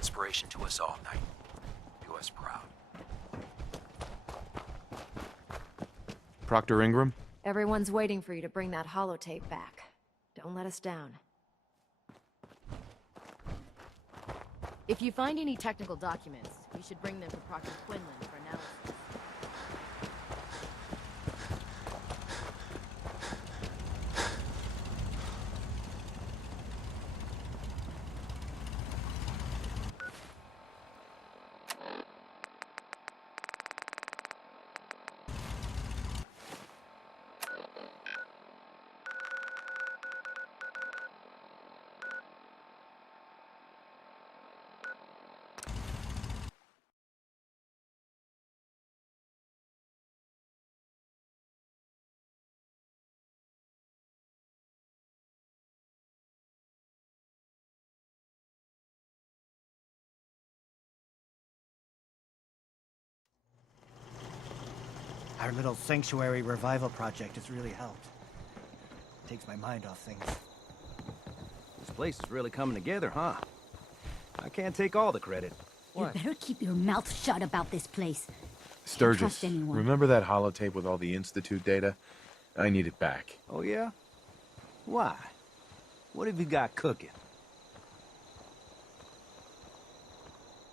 inspiration to us all, Knight. Do us proud. Proctor Ingram? Everyone's waiting for you to bring that holotape back. Don't let us down. If you find any technical documents, you should bring them to Proctor Quinlan for analysis. Our little sanctuary revival project has really helped. Takes my mind off things. This place is really coming together, huh? I can't take all the credit. What? You better keep your mouth shut about this place. Sturgis, trust anyone. remember that holotape with all the Institute data? I need it back. Oh, yeah? Why? What have you got cooking?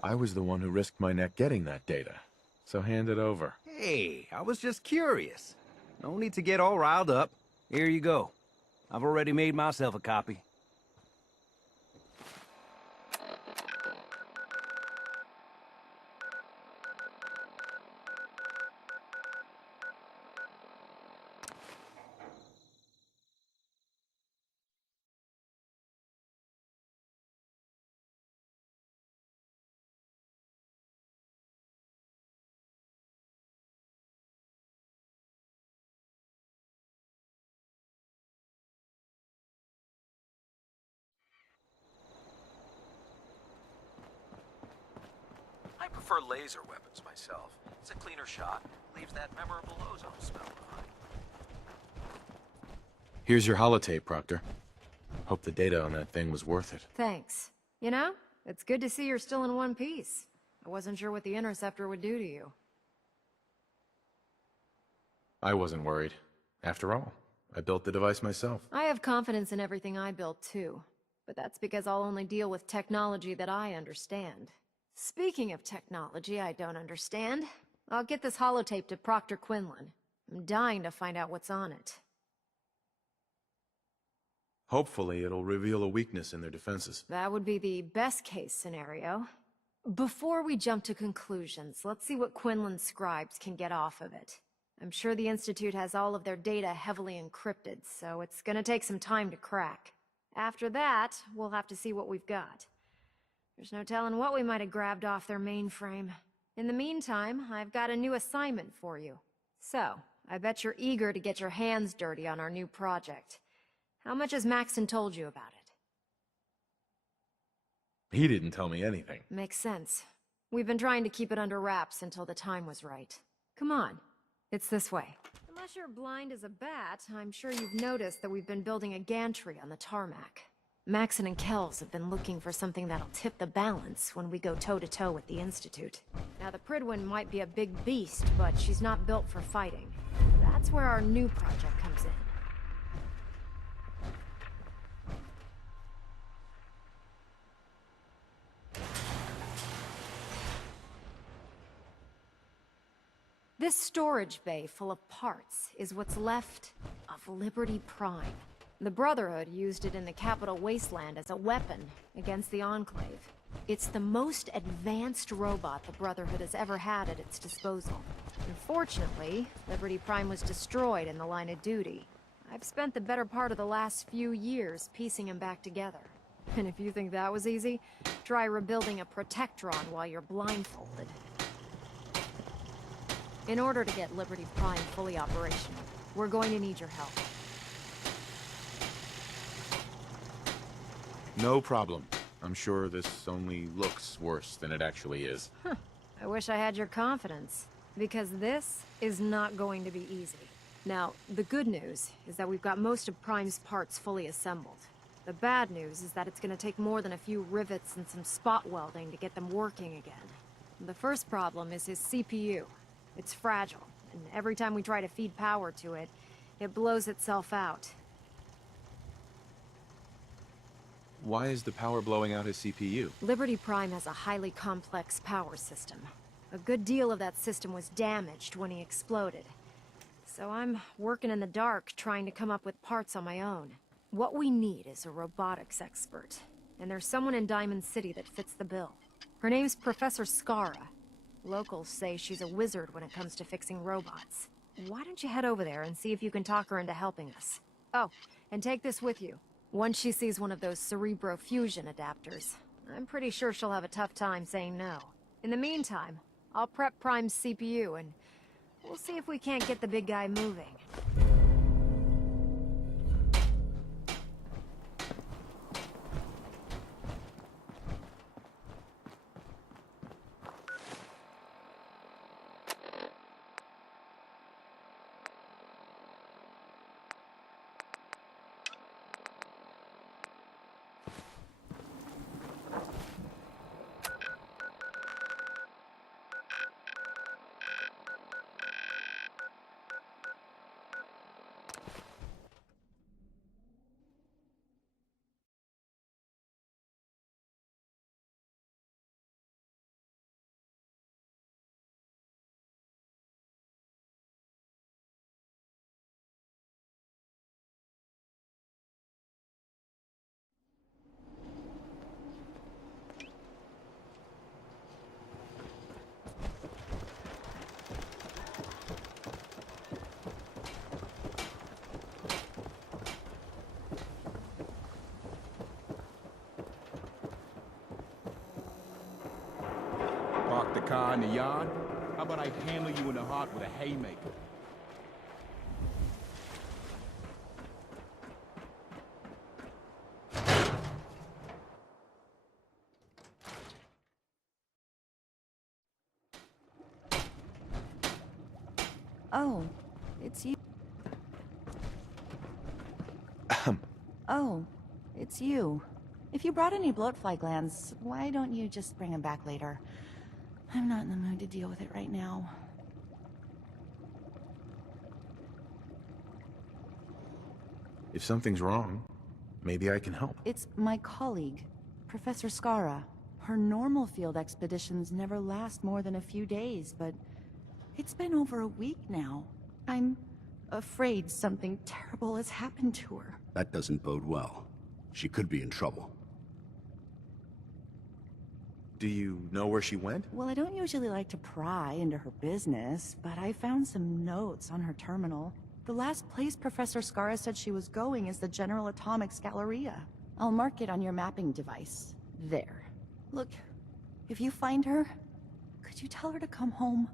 I was the one who risked my neck getting that data, so hand it over. Hey, I was just curious. No need to get all riled up. Here you go. I've already made myself a copy. I prefer laser weapons myself. It's a cleaner shot. Leaves that memorable ozone smell behind. Here's your holotape, Proctor. Hope the data on that thing was worth it. Thanks. You know, it's good to see you're still in one piece. I wasn't sure what the Interceptor would do to you. I wasn't worried. After all, I built the device myself. I have confidence in everything I built too. But that's because I'll only deal with technology that I understand. Speaking of technology I don't understand, I'll get this holotape to Proctor Quinlan. I'm dying to find out what's on it. Hopefully, it'll reveal a weakness in their defenses. That would be the best case scenario. Before we jump to conclusions, let's see what Quinlan's scribes can get off of it. I'm sure the Institute has all of their data heavily encrypted, so it's gonna take some time to crack. After that, we'll have to see what we've got. There's no telling what we might have grabbed off their mainframe. In the meantime, I've got a new assignment for you. So, I bet you're eager to get your hands dirty on our new project. How much has Maxson told you about it? He didn't tell me anything. Makes sense. We've been trying to keep it under wraps until the time was right. Come on. It's this way. Unless you're blind as a bat, I'm sure you've noticed that we've been building a gantry on the tarmac. Maxson and Kells have been looking for something that'll tip the balance when we go toe-to-toe with the Institute. Now, the Prydwen might be a big beast, but she's not built for fighting. That's where our new project comes in. This storage bay full of parts is what's left of Liberty Prime. The Brotherhood used it in the Capital Wasteland as a weapon against the Enclave. It's the most advanced robot the Brotherhood has ever had at its disposal. Unfortunately, Liberty Prime was destroyed in the line of duty. I've spent the better part of the last few years piecing him back together. And if you think that was easy, try rebuilding a Protectron while you're blindfolded. In order to get Liberty Prime fully operational, we're going to need your help. No problem. I'm sure this only looks worse than it actually is. I wish I had your confidence, because this is not going to be easy. Now, the good news is that we've got most of Prime's parts fully assembled. The bad news is that it's gonna take more than a few rivets and some spot welding to get them working again. The first problem is his CPU. It's fragile, and every time we try to feed power to it, it blows itself out. Why is the power blowing out his CPU? Liberty Prime has a highly complex power system. A good deal of that system was damaged when he exploded. So I'm working in the dark, trying to come up with parts on my own. What we need is a robotics expert, and there's someone in Diamond City that fits the bill. Her name's Professor Skara. Locals say she's a wizard when it comes to fixing robots. Why don't you head over there and see if you can talk her into helping us? Oh, and take this with you. Once she sees one of those Cerebro fusion adapters, I'm pretty sure she'll have a tough time saying no. In the meantime, I'll prep Prime's CPU and we'll see if we can't get the big guy moving. Park the car in the yard? How about I hammer you in the heart with a haymaker? Oh, it's you. Oh, it's you. If you brought any bloatfly glands, why don't you just bring them back later? I'm not in the mood to deal with it right now. If something's wrong, maybe I can help. It's my colleague, Professor Skara. Her normal field expeditions never last more than a few days, but it's been over a week now. I'm afraid something terrible has happened to her. That doesn't bode well. She could be in trouble. Do you know where she went? Well, I don't usually like to pry into her business, but I found some notes on her terminal. The last place Professor Skara said she was going is the General Atomics Galleria. I'll mark it on your mapping device. There. Look, if you find her, could you tell her to come home?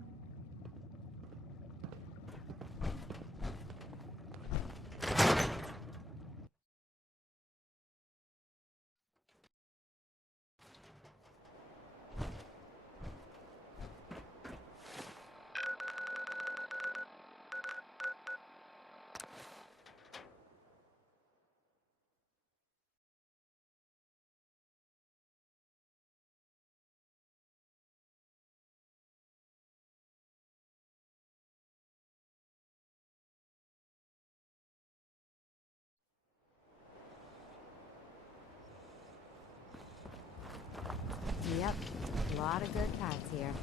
Yep, a lot of good parts here.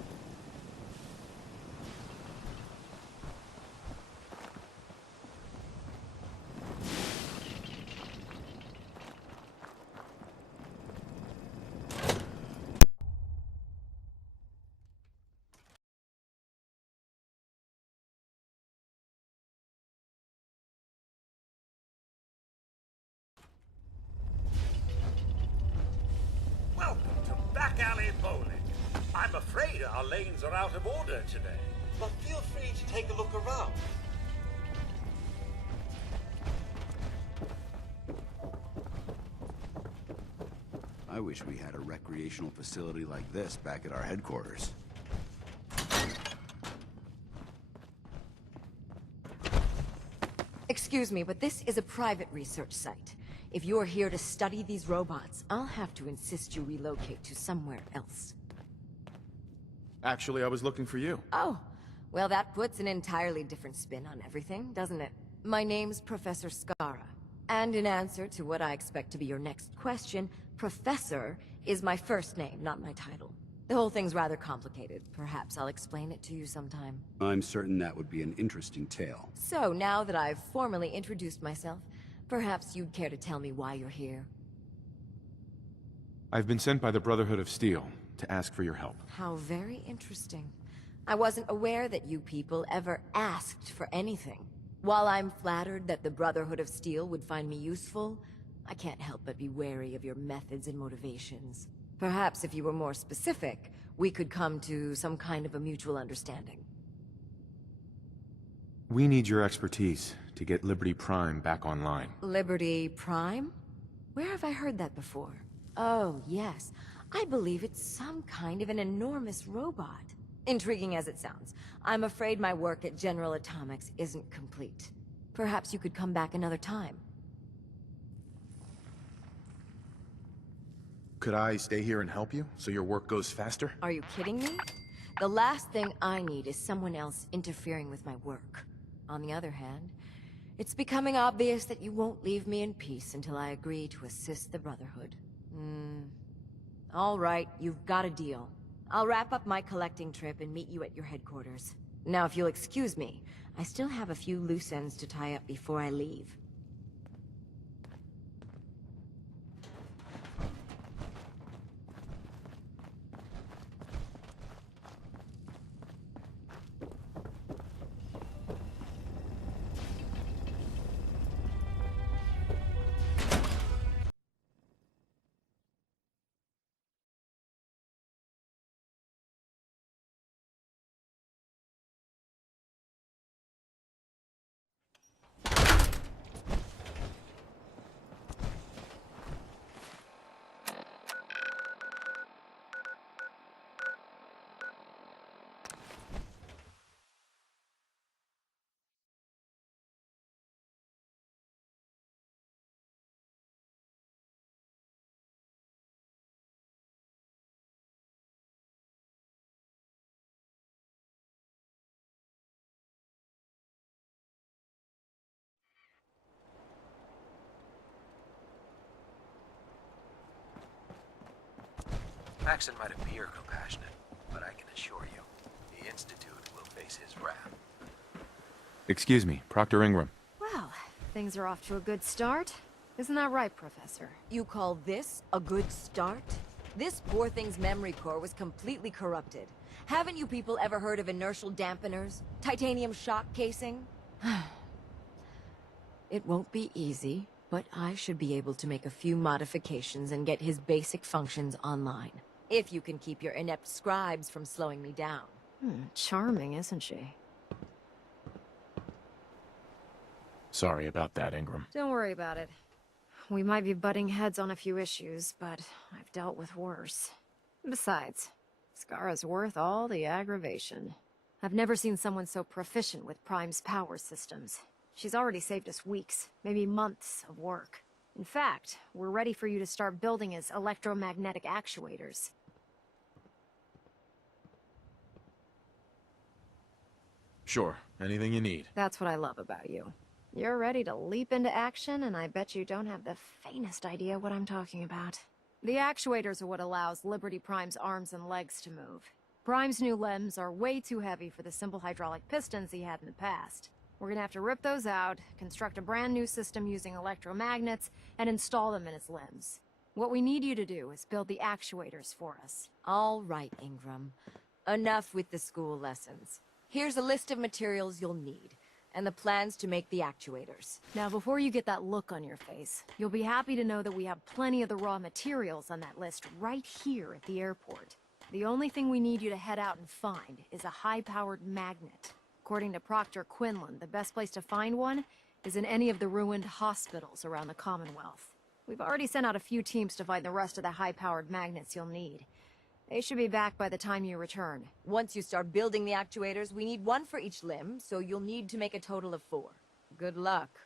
Welcome to Back Alley Bowling. I'm afraid our lanes are out of order today, but feel free to take a look around. I wish we had a recreational facility like this back at our headquarters. Excuse me, but this is a private research site. If you're here to study these robots, I'll have to insist you relocate to somewhere else. Actually, I was looking for you. Oh, well, that puts an entirely different spin on everything, doesn't it? My name's Professor Skara, and in answer to what I expect to be your next question, Professor is my first name, not my title. The whole thing's rather complicated. Perhaps I'll explain it to you sometime. I'm certain that would be an interesting tale. So, now that I've formally introduced myself, perhaps you'd care to tell me why you're here. I've been sent by the Brotherhood of Steel to ask for your help. How very interesting. I wasn't aware that you people ever asked for anything. While I'm flattered that the Brotherhood of Steel would find me useful, I can't help but be wary of your methods and motivations. Perhaps if you were more specific, we could come to some kind of a mutual understanding. We need your expertise to get Liberty Prime back online. Liberty Prime? Where have I heard that before? Oh, yes. I believe it's some kind of an enormous robot. Intriguing as it sounds, I'm afraid my work at General Atomics isn't complete. Perhaps you could come back another time. Could I stay here and help you, so your work goes faster? Are you kidding me? The last thing I need is someone else interfering with my work. On the other hand, it's becoming obvious that you won't leave me in peace until I agree to assist the Brotherhood. All right, you've got a deal. I'll wrap up my collecting trip and meet you at your headquarters. Now, if you'll excuse me, I still have a few loose ends to tie up before I leave. Paxton might appear compassionate, but I can assure you, the Institute will face his wrath. Excuse me, Proctor Ingram. Well, things are off to a good start. Isn't that right, Professor? You call this a good start? This poor thing's memory core was completely corrupted. Haven't you people ever heard of inertial dampeners? Titanium shock casing? It won't be easy, but I should be able to make a few modifications and get his basic functions online. If you can keep your inept scribes from slowing me down. Charming, isn't she? Sorry about that, Ingram. Don't worry about it. We might be butting heads on a few issues, but I've dealt with worse. Besides, Skara's worth all the aggravation. I've never seen someone so proficient with Prime's power systems. She's already saved us weeks, maybe months of work. In fact, we're ready for you to start building his electromagnetic actuators. Sure, anything you need. That's what I love about you. You're ready to leap into action, and I bet you don't have the faintest idea what I'm talking about. The actuators are what allows Liberty Prime's arms and legs to move. Prime's new limbs are way too heavy for the simple hydraulic pistons he had in the past. We're gonna have to rip those out, construct a brand new system using electromagnets, and install them in its limbs. What we need you to do is build the actuators for us. All right, Ingram. Enough with the school lessons. Here's a list of materials you'll need, and the plans to make the actuators. Now, before you get that look on your face, you'll be happy to know that we have plenty of the raw materials on that list right here at the airport. The only thing we need you to head out and find is a high-powered magnet. According to Proctor Quinlan, the best place to find one is in any of the ruined hospitals around the Commonwealth. We've already sent out a few teams to find the rest of the high-powered magnets you'll need. They should be back by the time you return. Once you start building the actuators, we need one for each limb, so you'll need to make a total of 4. Good luck.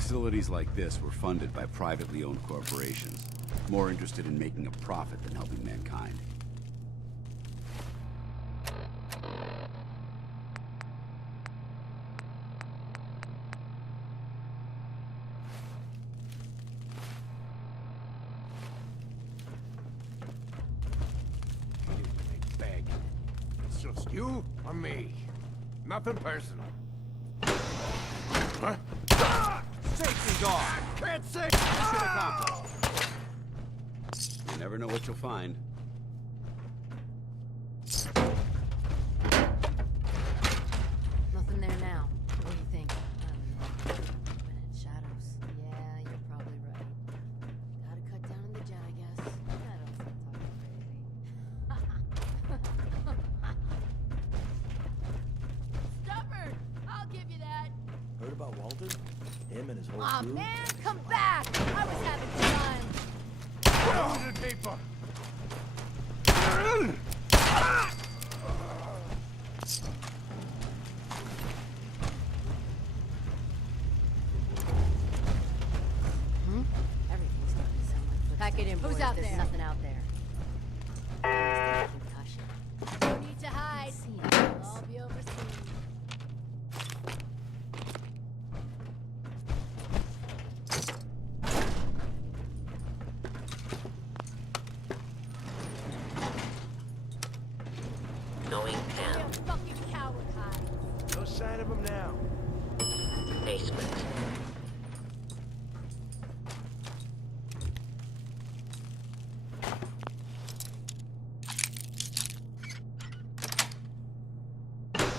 Facilities like this were funded by privately owned corporations, more interested in making a profit than helping mankind. Beg. It's just you or me. Nothing personal. Huh? Safety's off! Can't say! Mission accomplished! You never know what you'll find. Nothing there now. What do you think? I don't know. Infinite shadows. Yeah, you're probably right. Gotta cut down on the jet, I guess. I don't talk crazy. Stubborn! I'll give you that. Heard about Walter? Him and his whole Aw, crew? man, come back! I was having fun. Go to the paper! Everything's starting to sound like Pack it in, boys. Who's out There's there? nothing out there. No need to hide. It'll all be over soon. Going You're down. a fucking coward, Hyde. No sign of him now. Basement.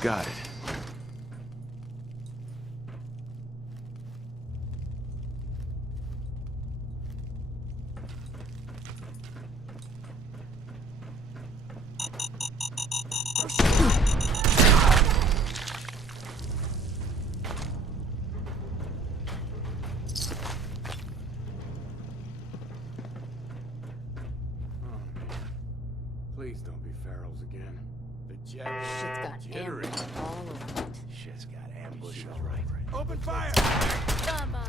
Got it. Please don't be Farrell's again. The jet Shit's got jittery. ammo all over it. Shit's got ambushes right. Open fire! Come on.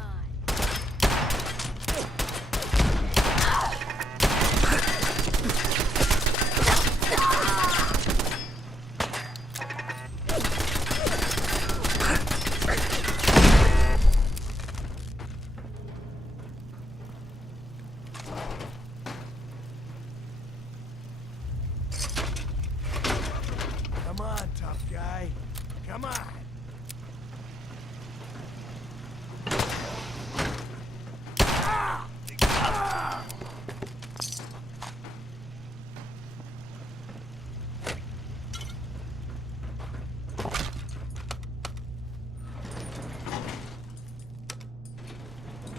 Come on, tough guy. Come on.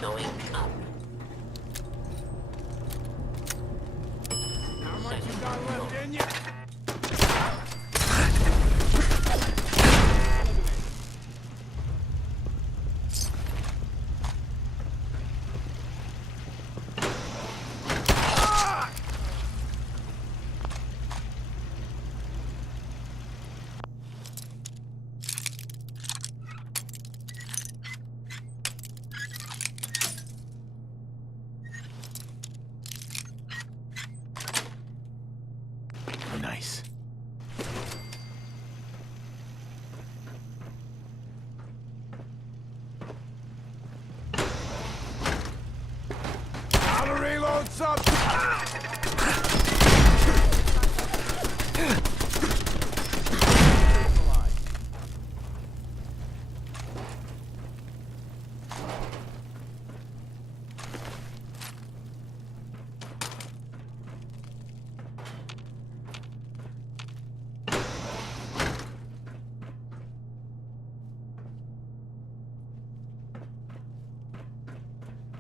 Going up. How much you got left in you? Nice. I'll reload something!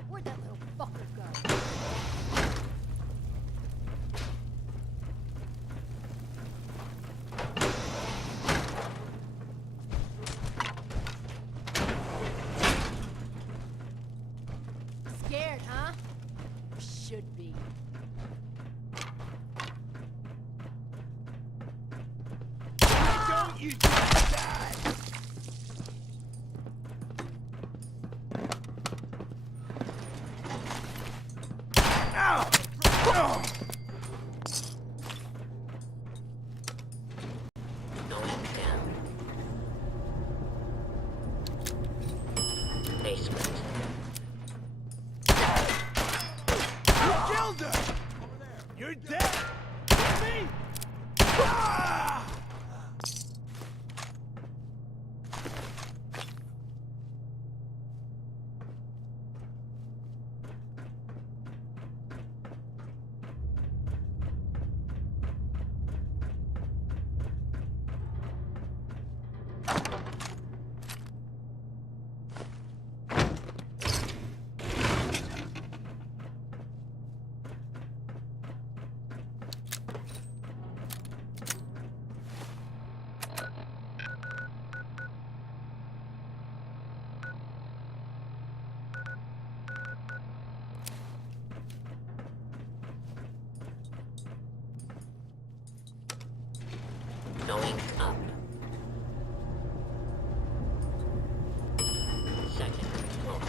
Where'd that little fucker go? Scared, huh? Should be. Don't you just die! You're dead! Me! Ah! Going up. Second floor.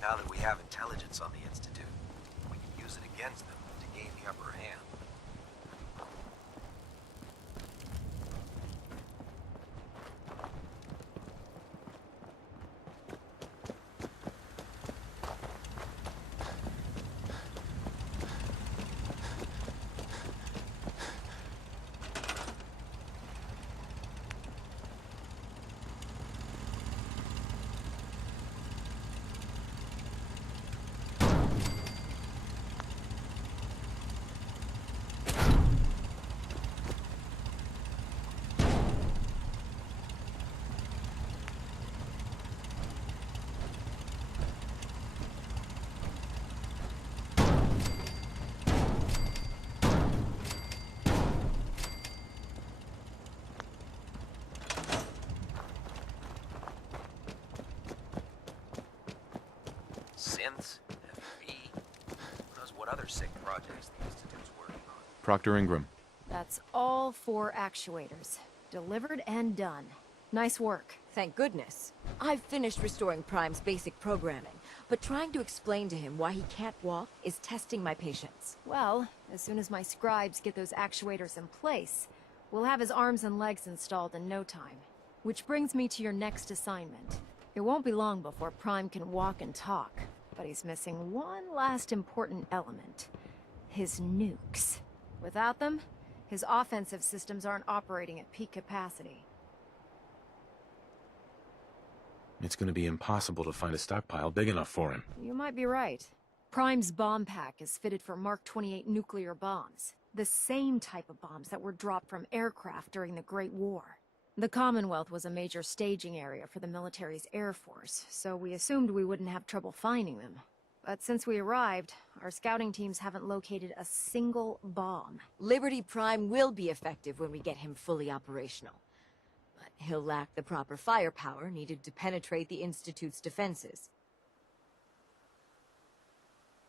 Now that we have intelligence on the Institute, we can use it against them to gain the upper hand. Synths, FV, who knows what other sick projects the Institute's working on. Proctor Ingram. That's all 4 actuators. Delivered and done. Nice work. Thank goodness. I've finished restoring Prime's basic programming, but trying to explain to him why he can't walk is testing my patience. Well, as soon as my scribes get those actuators in place, we'll have his arms and legs installed in no time. Which brings me to your next assignment. It won't be long before Prime can walk and talk, but he's missing one last important element. His nukes. Without them, his offensive systems aren't operating at peak capacity. It's gonna be impossible to find a stockpile big enough for him. You might be right. Prime's bomb pack is fitted for Mark 28 nuclear bombs. The same type of bombs that were dropped from aircraft during the Great War. The Commonwealth was a major staging area for the military's air force, so we assumed we wouldn't have trouble finding them. But since we arrived, our scouting teams haven't located a single bomb. Liberty Prime will be effective when we get him fully operational. But he'll lack the proper firepower needed to penetrate the Institute's defenses.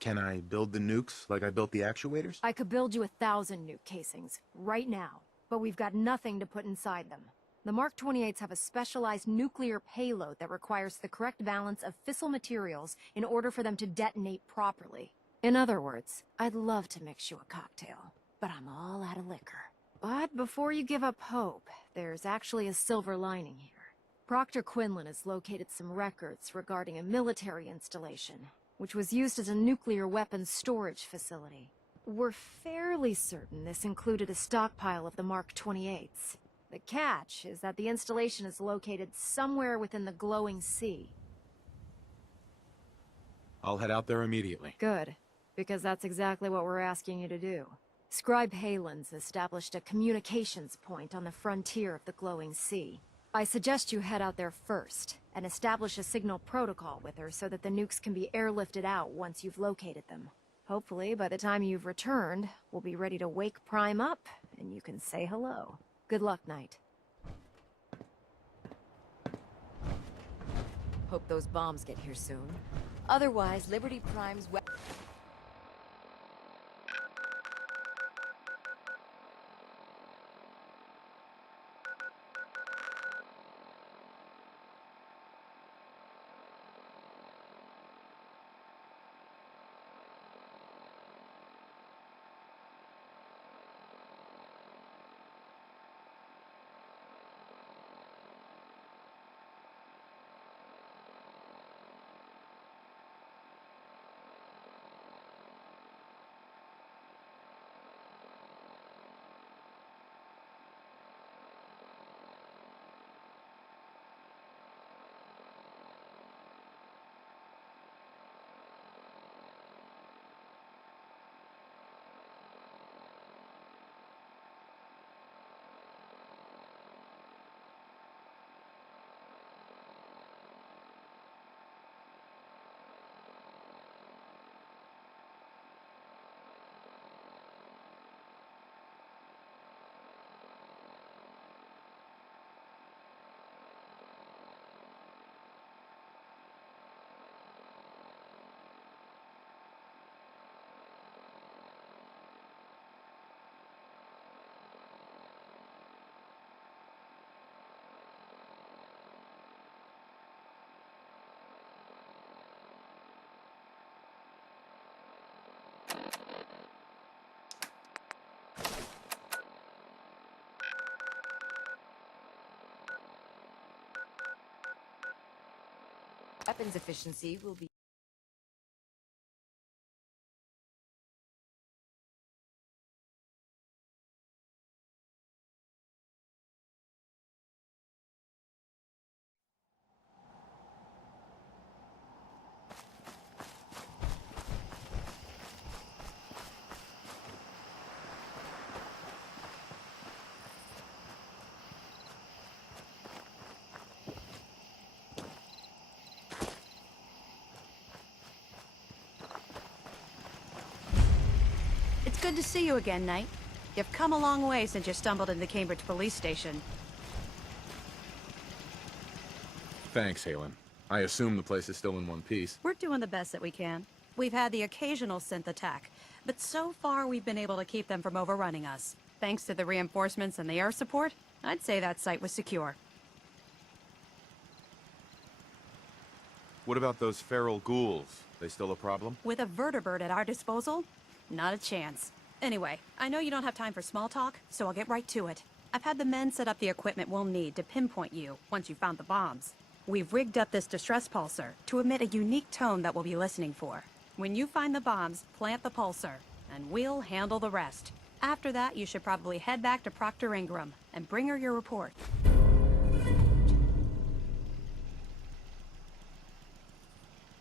Can I build the nukes like I built the actuators? I could build you 1,000 nuke casings, right now, but we've got nothing to put inside them. The Mark 28s have a specialized nuclear payload that requires the correct balance of fissile materials in order for them to detonate properly. In other words, I'd love to mix you a cocktail, but I'm all out of liquor. But before you give up hope, there's actually a silver lining here. Proctor Quinlan has located some records regarding a military installation, which was used as a nuclear weapons storage facility. We're fairly certain this included a stockpile of the Mark 28s. The catch is that the installation is located somewhere within the glowing sea. I'll head out there immediately. Good, because that's exactly what we're asking you to do. Scribe Halen's established a communications point on the frontier of the Glowing Sea. I suggest you head out there first, and establish a signal protocol with her so that the nukes can be airlifted out once you've located them. Hopefully, by the time you've returned, we'll be ready to wake Prime up, and you can say hello. Good luck, Knight. Hope those bombs get here soon. Otherwise, Liberty Prime's weapons efficiency will be... It's good to see you again, Knight. You've come a long way since you stumbled into the Cambridge police station. Thanks, Halen. I assume the place is still in one piece. We're doing the best that we can. We've had the occasional synth attack, but so far we've been able to keep them from overrunning us. Thanks to the reinforcements and the air support, I'd say that site was secure. What about those feral ghouls? They still a problem? With a vertibird at our disposal? Not a chance. Anyway, I know you don't have time for small talk, so I'll get right to it. I've had the men set up the equipment we'll need to pinpoint you once you've found the bombs. We've rigged up this distress pulsar to emit a unique tone that we'll be listening for. When you find the bombs, plant the pulsar, and we'll handle the rest. After that, you should probably head back to Proctor Ingram and bring her your report.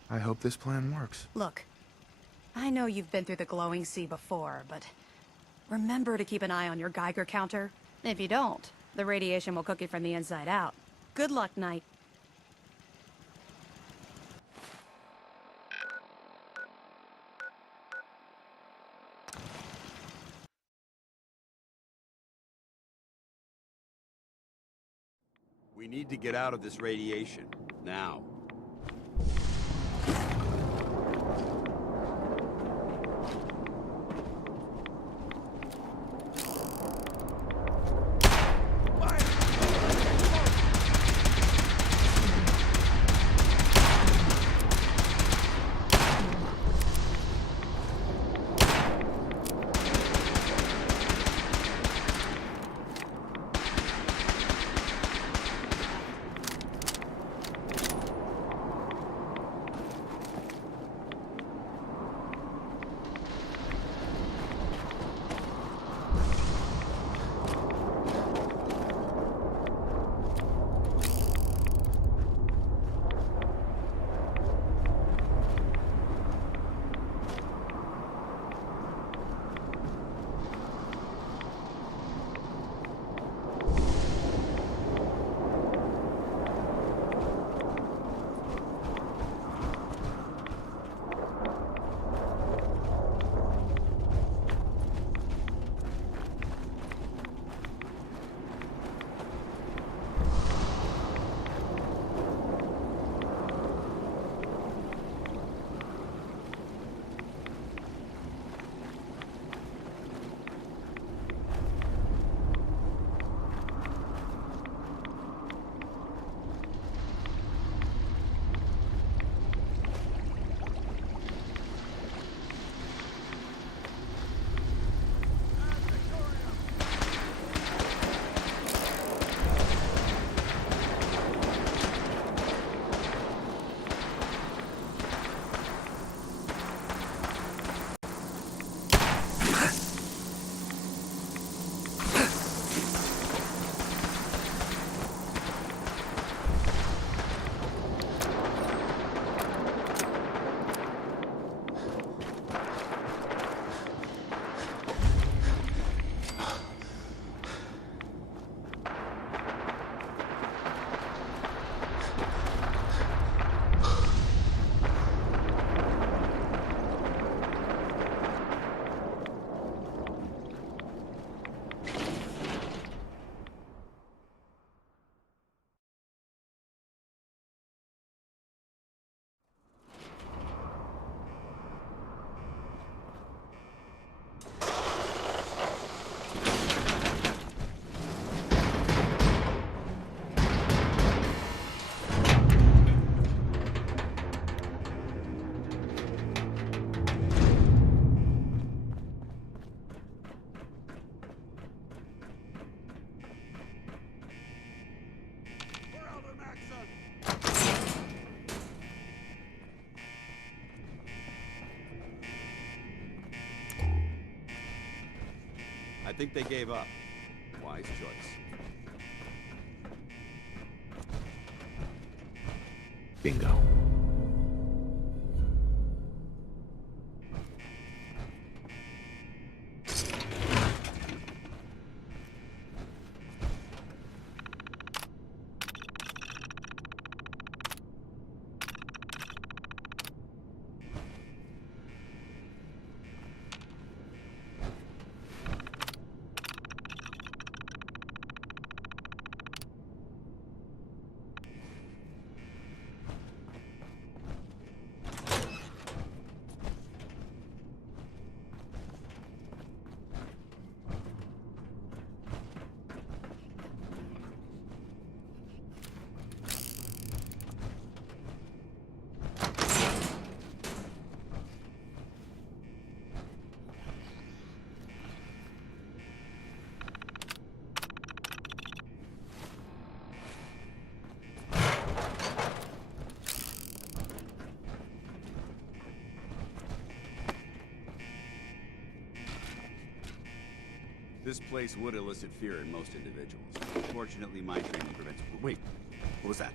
I hope this plan works. Look, I know you've been through the Glowing Sea before, but remember to keep an eye on your Geiger counter. If you don't, the radiation will cook you from the inside out. Good luck, Knight. We need to get out of this radiation, now. think they gave up. Wise choice. Bingo. This place would elicit fear in most individuals. Fortunately, my training prevents... Wait, what was that?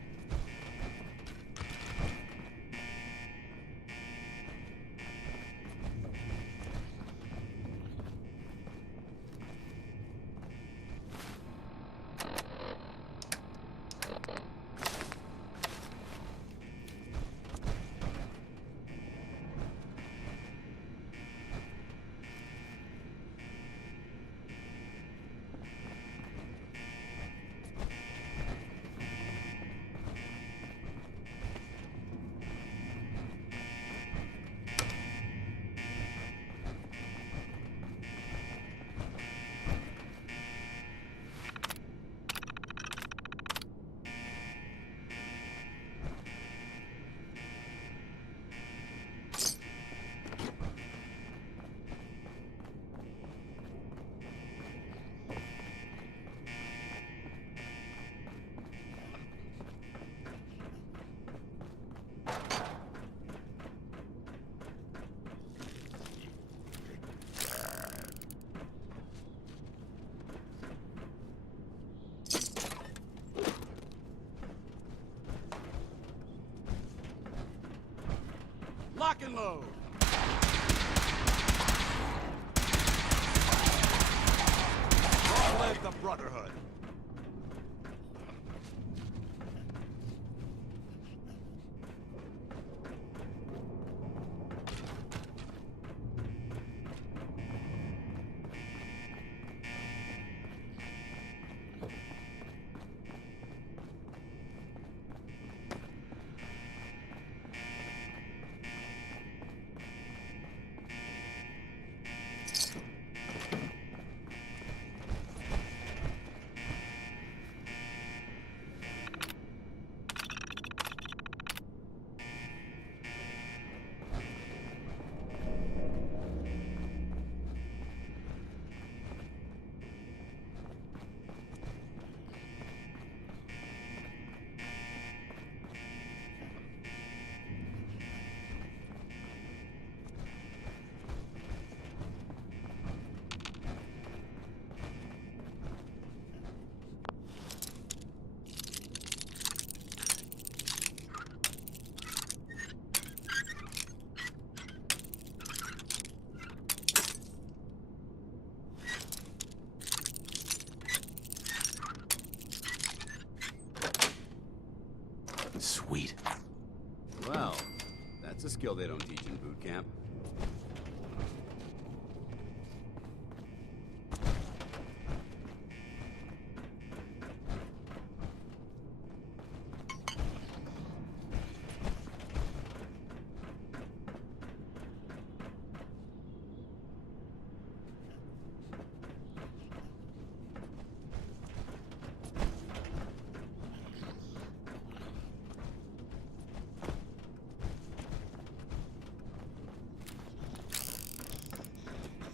Lock and load! Long live the Brotherhood! Sweet. Well, that's a skill they don't teach in boot camp.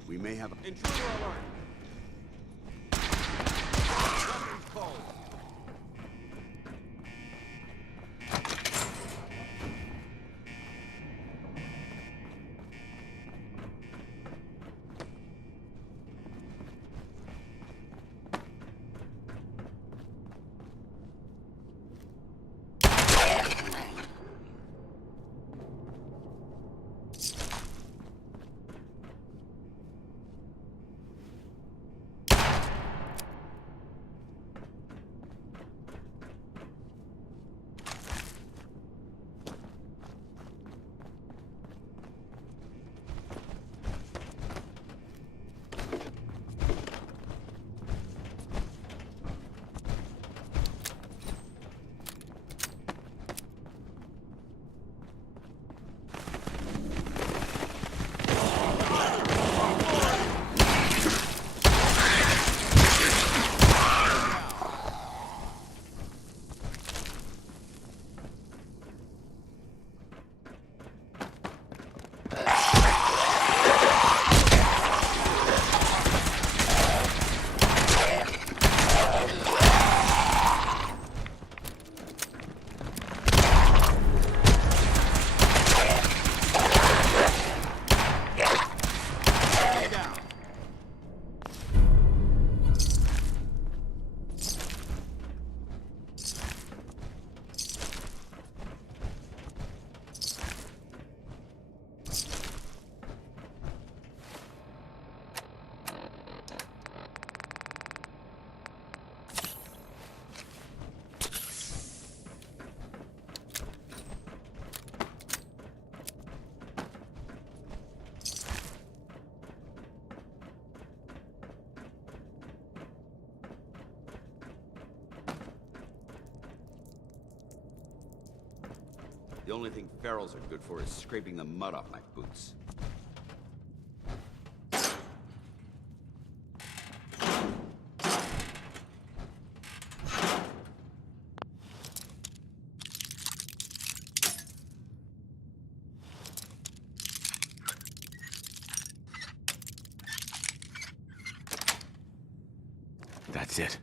We may have a... Intruder alert! Weapons cold. The only thing ferals are good for is scraping the mud off my boots. That's it.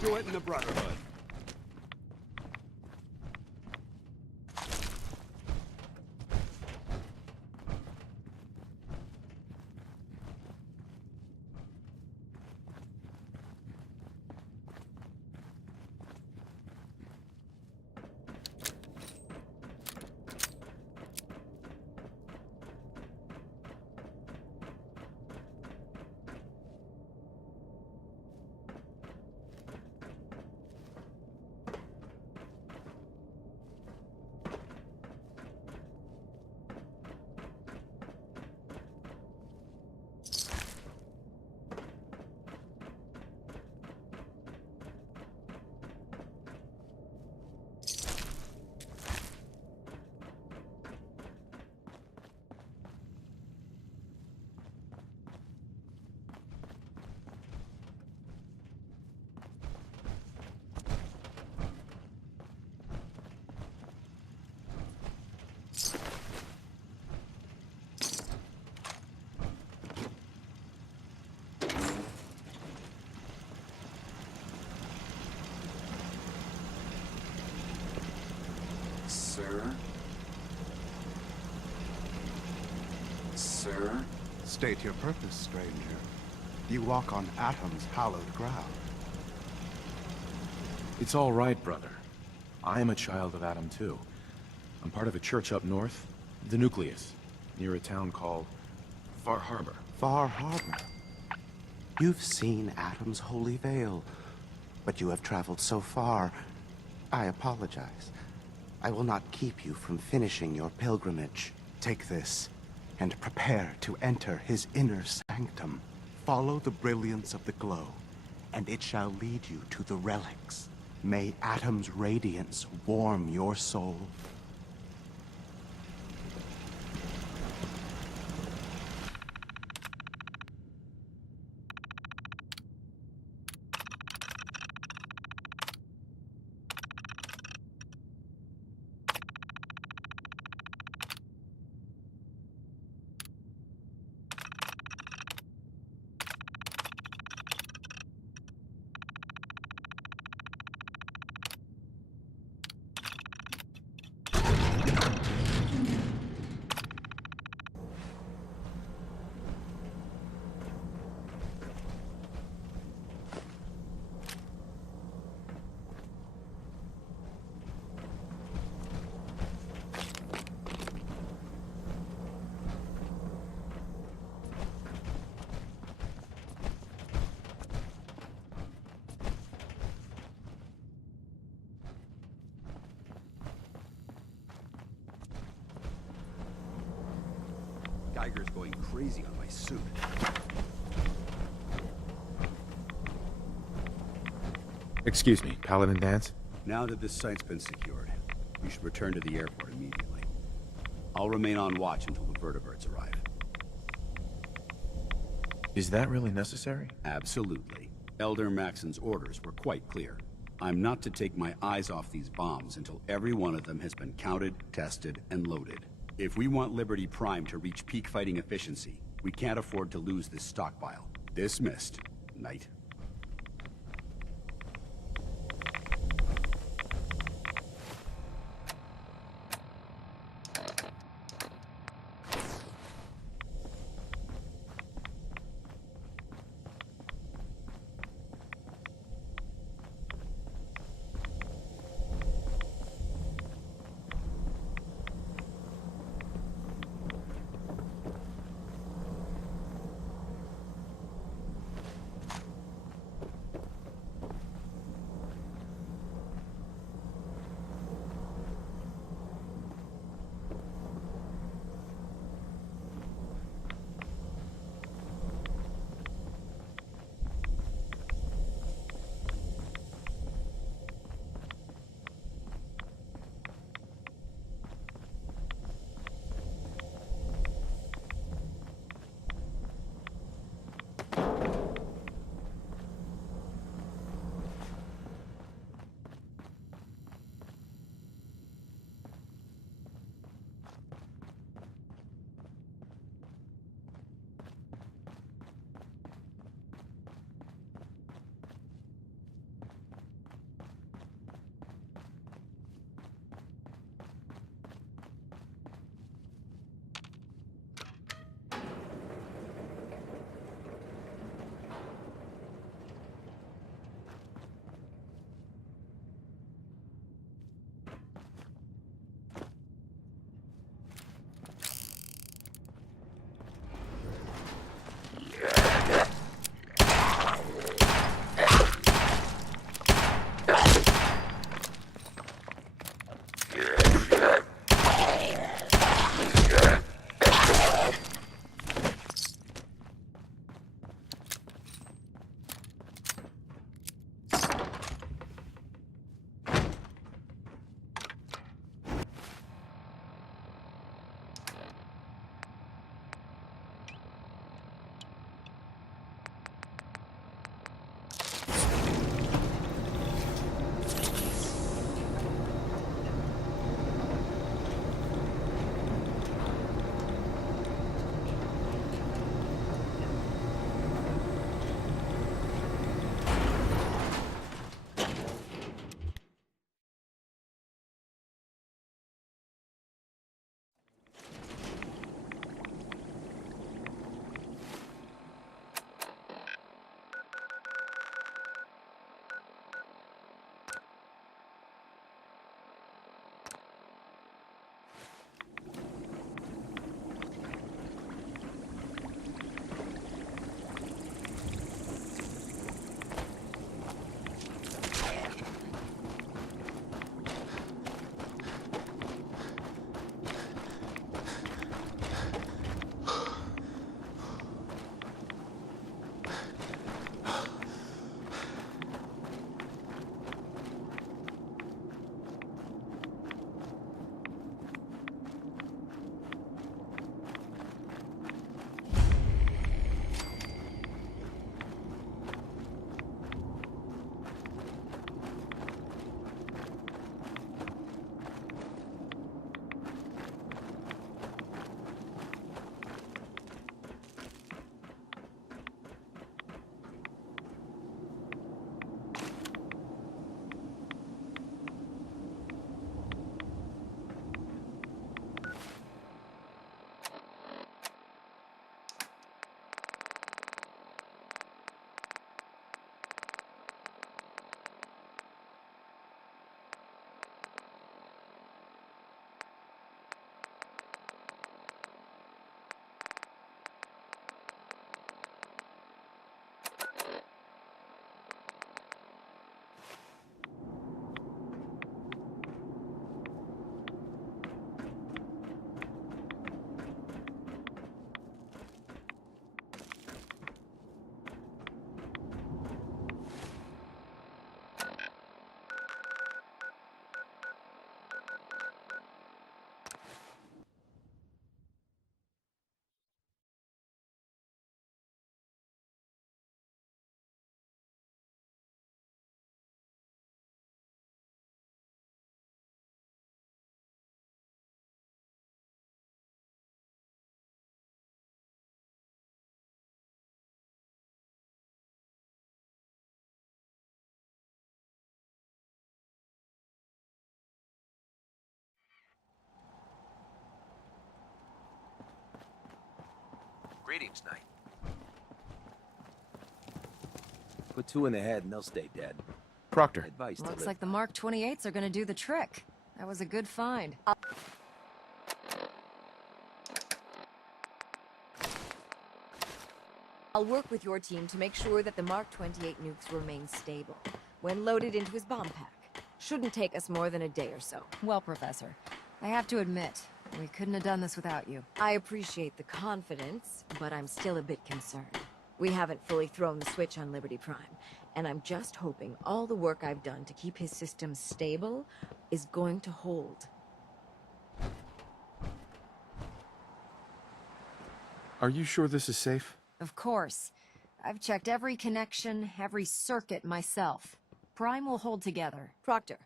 Do it in the Brotherhood. Sir? Sir? State your purpose, stranger. You walk on Atom's hallowed ground. It's all right, brother. I am a child of Atom too. I'm part of a church up north, the Nucleus, near a town called Far Harbor. Far Harbor. You've seen Atom's holy veil, but you have traveled so far. I apologize. I will not keep you from finishing your pilgrimage. Take this, and prepare to enter his inner sanctum. Follow the brilliance of the glow, and it shall lead you to the relics. May Atom's radiance warm your soul. Geiger's going crazy on my suit. Excuse me, Paladin Danse? Now that this site's been secured, you should return to the airport immediately. I'll remain on watch until the vertebrates arrive. Is that really necessary? Absolutely. Elder Maxon's orders were quite clear. I'm not to take my eyes off these bombs until every one of them has been counted, tested, and loaded. If we want Liberty Prime to reach peak fighting efficiency, we can't afford to lose this stockpile. Dismissed, Knight. Greetings, Knight. Put 2 in the head and they'll stay dead. Proctor. Advice to Looks live like the Mark 28s are gonna do the trick. That was a good find. I'll work with your team to make sure that the Mark 28 nukes remain stable when loaded into his bomb pack. Shouldn't take us more than a day or so. Well, Professor, I have to admit, we couldn't have done this without you. I appreciate the confidence, but I'm still a bit concerned. We haven't fully thrown the switch on Liberty Prime, and I'm just hoping all the work I've done to keep his system stable is going to hold. Are you sure this is safe? Of course. I've checked every connection, every circuit myself. Prime will hold together. Proctor,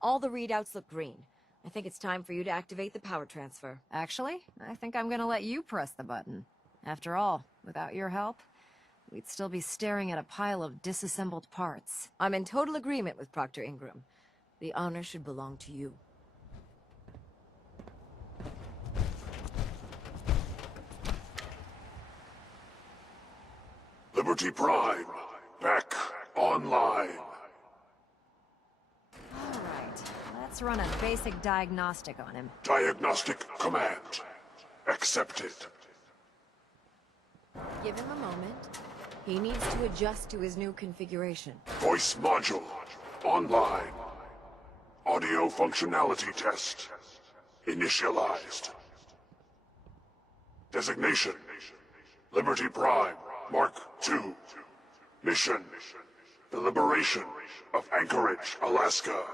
all the readouts look green. I think it's time for you to activate the power transfer. Actually, I think I'm gonna let you press the button. After all, without your help, we'd still be staring at a pile of disassembled parts. I'm in total agreement with Proctor Ingram. The honor should belong to you. Liberty Prime, back online. Alright, let's run a basic diagnostic on him. Diagnostic command accepted. Give him a moment. He needs to adjust to his new configuration. Voice module online. Audio functionality test initialized. Designation: Liberty Prime Mark II. Mission: the liberation of Anchorage, Alaska.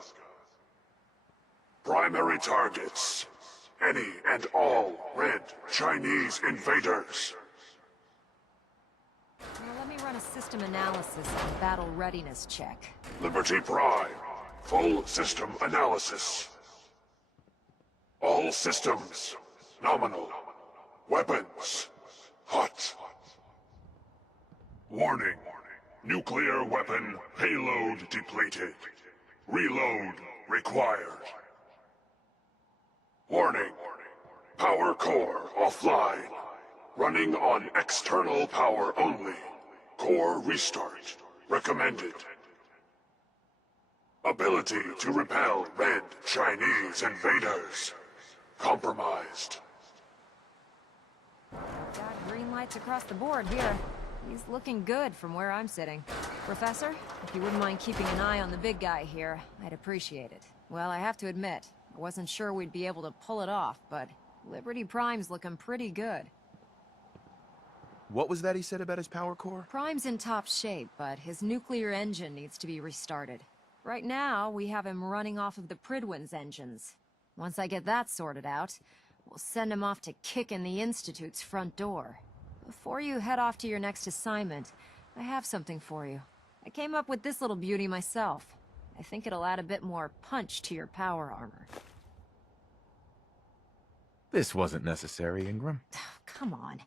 Primary targets: any and all red Chinese invaders. Now let me run a system analysis and battle readiness check. Liberty Prime, full system analysis. All systems nominal. Weapons hot. Warning. Nuclear weapon payload depleted. Reload required. Warning. Power core offline. Running on external power only. Core restart recommended. Ability to repel red Chinese invaders compromised. Got green lights across the board here. He's looking good from where I'm sitting. Professor, if you wouldn't mind keeping an eye on the big guy here, I'd appreciate it. Well, I have to admit, I wasn't sure we'd be able to pull it off, but Liberty Prime's looking pretty good. What was that he said about his power core? Prime's in top shape, but his nuclear engine needs to be restarted. Right now, we have him running off of the Prydwen's engines. Once I get that sorted out, we'll send him off to kick in the Institute's front door. Before you head off to your next assignment, I have something for you. I came up with this little beauty myself. I think it'll add a bit more punch to your power armor. This wasn't necessary, Ingram. Come on.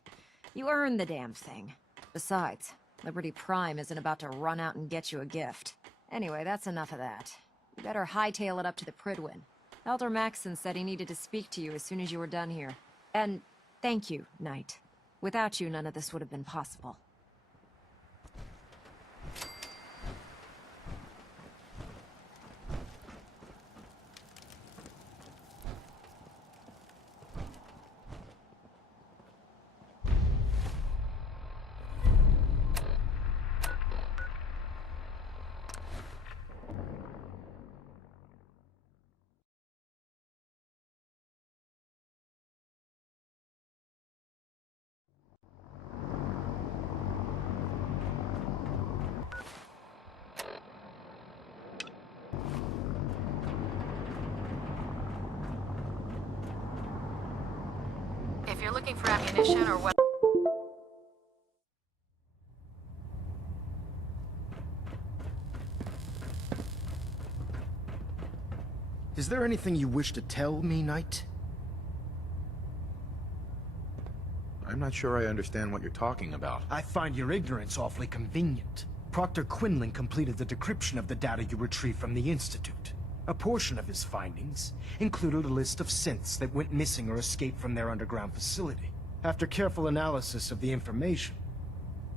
You earned the damn thing. Besides, Liberty Prime isn't about to run out and get you a gift. Anyway, that's enough of that. You better hightail it up to the Prydwen. Elder Maxson said he needed to speak to you as soon as you were done here. And thank you, Knight. Without you, none of this would have been possible. If you're looking for ammunition or weapons... Is there anything you wish to tell me, Knight? I'm not sure I understand what you're talking about. I find your ignorance awfully convenient. Proctor Quinlan completed the decryption of the data you retrieved from the Institute. A portion of his findings included a list of synths that went missing or escaped from their underground facility. After careful analysis of the information,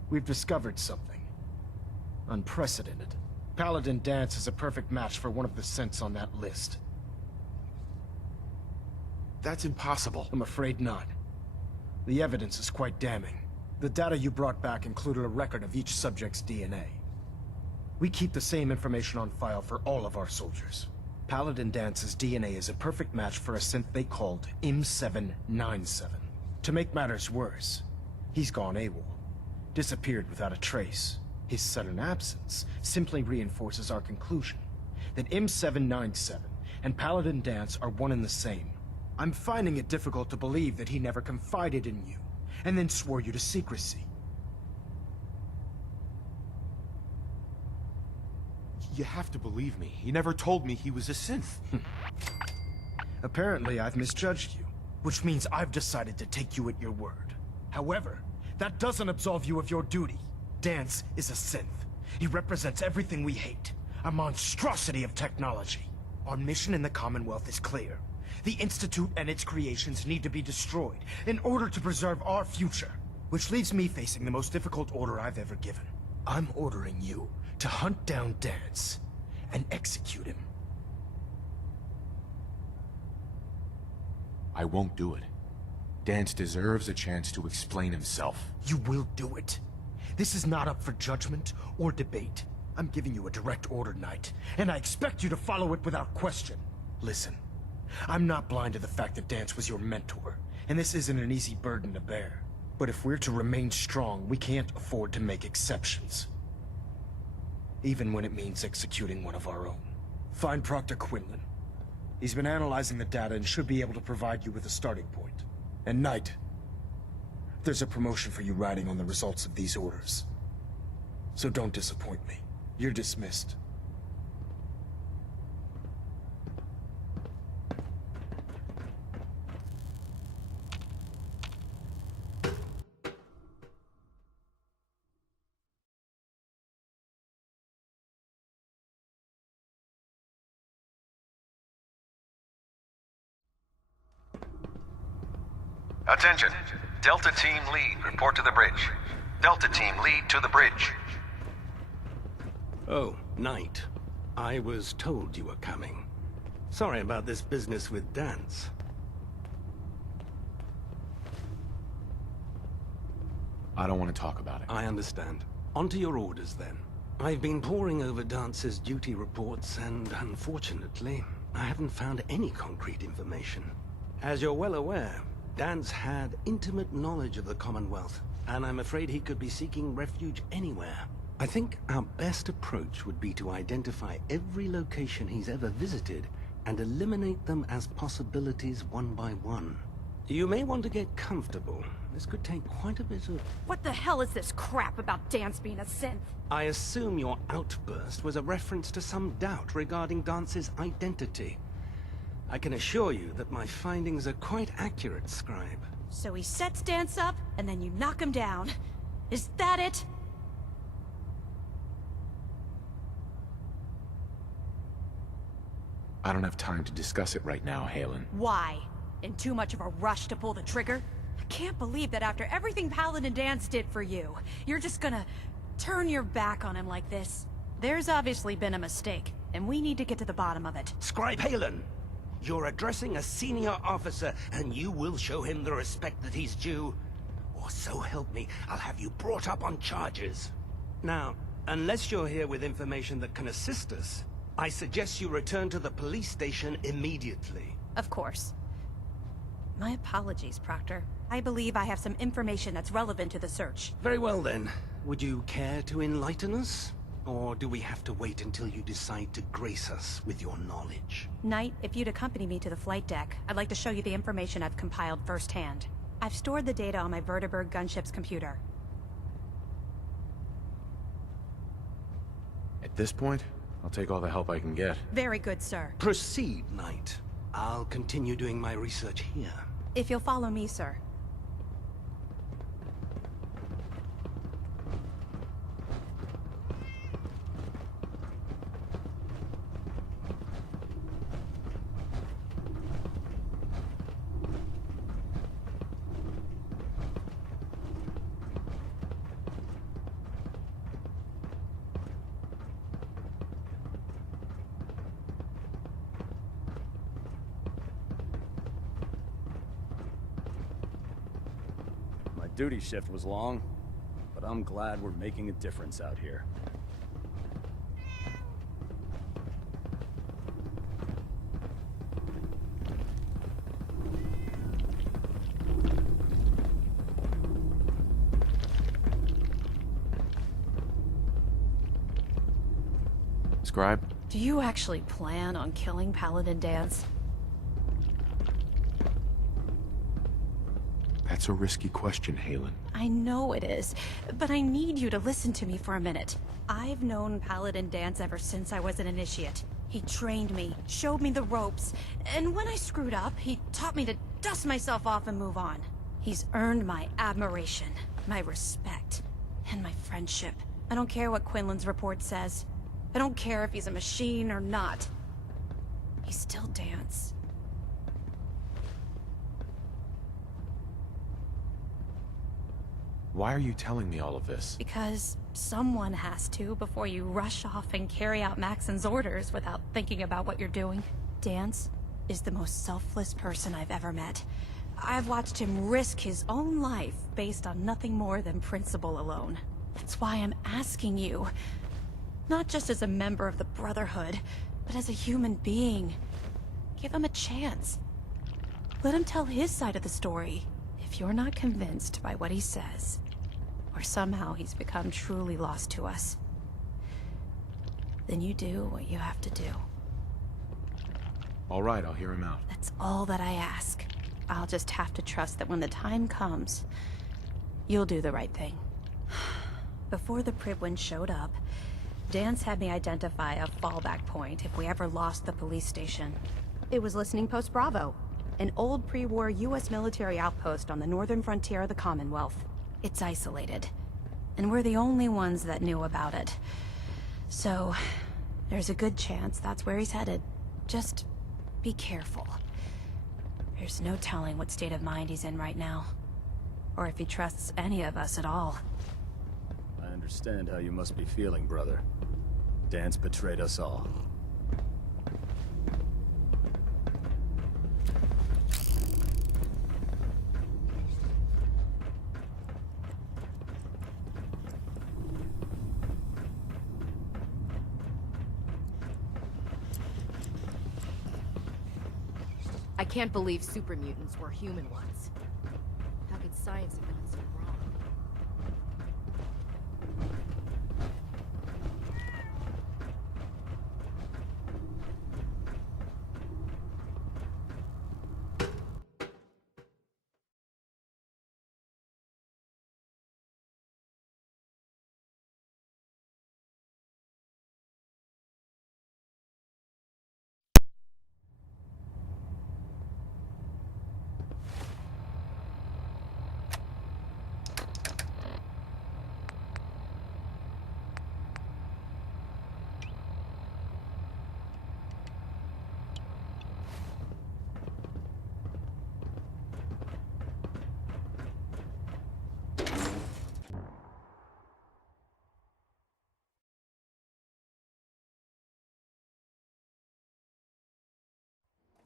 we've discovered something. Unprecedented. Paladin Danse is a perfect match for one of the synths on that list. That's impossible. I'm afraid not. The evidence is quite damning. The data you brought back included a record of each subject's DNA. We keep the same information on file for all of our soldiers. Paladin Dance's DNA is a perfect match for a synth they called M797. To make matters worse, he's gone AWOL. Disappeared without a trace. His sudden absence simply reinforces our conclusion that M797 and Paladin Danse are one and the same. I'm finding it difficult to believe that he never confided in you, and then swore you to secrecy. You have to believe me. He never told me he was a synth. Apparently, I've misjudged you, which means I've decided to take you at your word. However, that doesn't absolve you of your duty. Danse is a synth. He represents everything we hate, a monstrosity of technology. Our mission in the Commonwealth is clear. The Institute and its creations need to be destroyed in order to preserve our future. Which leaves me facing the most difficult order I've ever given. I'm ordering you to hunt down Danse and execute him. I won't do it. Danse deserves a chance to explain himself. You will do it. This is not up for judgment or debate. I'm giving you a direct order, Knight, and I expect you to follow it without question. Listen. I'm not blind to the fact that Danse was your mentor, and this isn't an easy burden to bear. But if we're to remain strong, we can't afford to make exceptions. Even when it means executing one of our own. Find Proctor Quinlan. He's been analyzing the data and should be able to provide you with a starting point. And Knight, there's a promotion for you riding on the results of these orders. So don't disappoint me. You're dismissed. Attention. Delta Team Lead, report to the bridge. Delta Team Lead to the bridge. Oh, Knight. I was told you were coming. Sorry about this business with Danse. I don't want to talk about it. I understand. On to your orders, then. I've been poring over Dance's duty reports, and unfortunately, I haven't found any concrete information. As you're well aware, Danse had intimate knowledge of the Commonwealth, and I'm afraid he could be seeking refuge anywhere. I think our best approach would be to identify every location he's ever visited and eliminate them as possibilities one by one. You may want to get comfortable. This could take quite a bit of... What the hell is this crap about Danse being a synth? I assume your outburst was a reference to some doubt regarding Dance's identity. I can assure you that my findings are quite accurate, Scribe. So he sets Danse up, and then you knock him down. Is that it? I don't have time to discuss it right now, Haylen. Why? In too much of a rush to pull the trigger? I can't believe that after everything Paladin Danse did for you, you're just gonna turn your back on him like this. There's obviously been a mistake, and we need to get to the bottom of it. Scribe Haylen! You're addressing a senior officer, and you will show him the respect that he's due. Or so help me, I'll have you brought up on charges. Now, unless you're here with information that can assist us, I suggest you return to the police station immediately. Of course. My apologies, Proctor. I believe I have some information that's relevant to the search. Very well then. Would you care to enlighten us? Or do we have to wait until you decide to grace us with your knowledge? Knight, if you'd accompany me to the flight deck, I'd like to show you the information I've compiled firsthand. I've stored the data on my Vertibird gunship's computer. At this point, I'll take all the help I can get. Very good, sir. Proceed, Knight. I'll continue doing my research here. If you'll follow me, sir. duty shift was long, but I'm glad we're making a difference out here. Scribe? Do you actually plan on killing Paladin Danse? That's a risky question, Haylen. I know it is, but I need you to listen to me for a minute. I've known Paladin Danse ever since I was an initiate. He trained me, showed me the ropes, and when I screwed up, he taught me to dust myself off and move on. He's earned my admiration, my respect, and my friendship. I don't care what Quinlan's report says. I don't care if he's a machine or not. He's still Danse. Why are you telling me all of this? Because someone has to before you rush off and carry out Maxon's orders without thinking about what you're doing. Danse is the most selfless person I've ever met. I've watched him risk his own life based on nothing more than principle alone. That's why I'm asking you. Not just as a member of the Brotherhood, but as a human being. Give him a chance. Let him tell his side of the story. If you're not convinced by what he says, or somehow he's become truly lost to us, then you do what you have to do. All right, I'll hear him out. That's all that I ask. I'll just have to trust that when the time comes, you'll do the right thing. Before the Prydwen showed up, Danse had me identify a fallback point if we ever lost the police station. It was Listening Post Bravo, an old pre-war US military outpost on the northern frontier of the Commonwealth. It's isolated, and we're the only ones that knew about it. So, there's a good chance that's where he's headed. Just be careful. There's no telling what state of mind he's in right now, or if he trusts any of us at all. I understand how you must be feeling, brother. Danse betrayed us all. I can't believe super mutants were human ones. How could science have gone so wrong?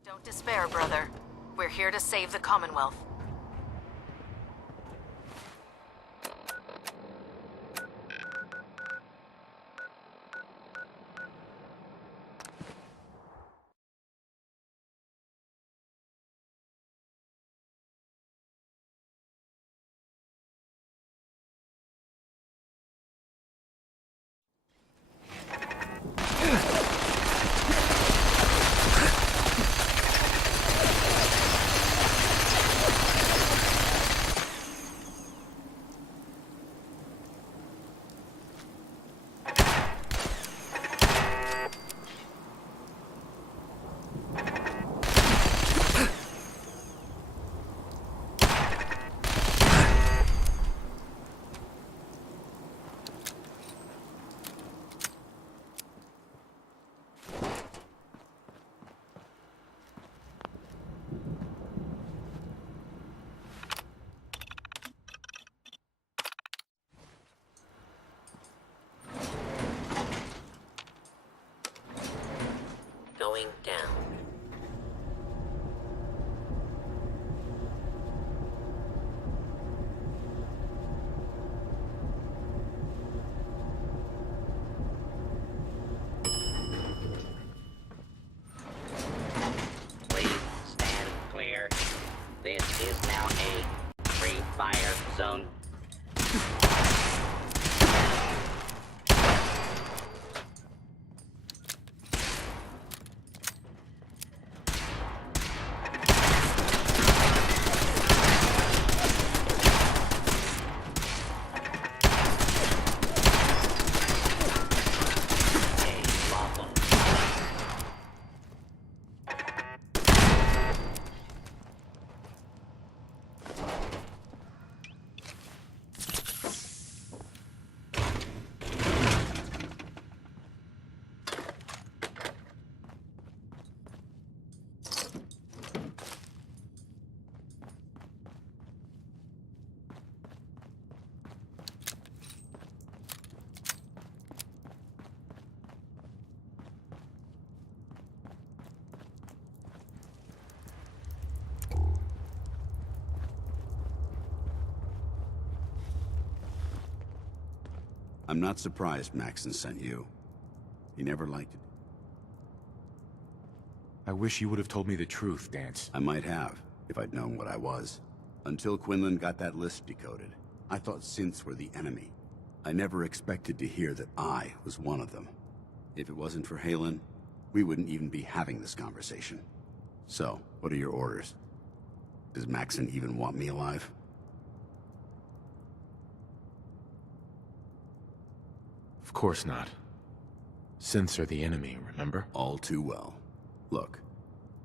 Don't despair, brother. We're here to save the Commonwealth. Going down. zone. I'm not surprised Maxon sent you. He never liked it. I wish you would have told me the truth, Danse. I might have, if I'd known what I was. Until Quinlan got that list decoded, I thought synths were the enemy. I never expected to hear that I was one of them. If it wasn't for Haylen, we wouldn't even be having this conversation. So, what are your orders? Does Maxon even want me alive? Of course not. Synths are the enemy, remember? All too well. Look,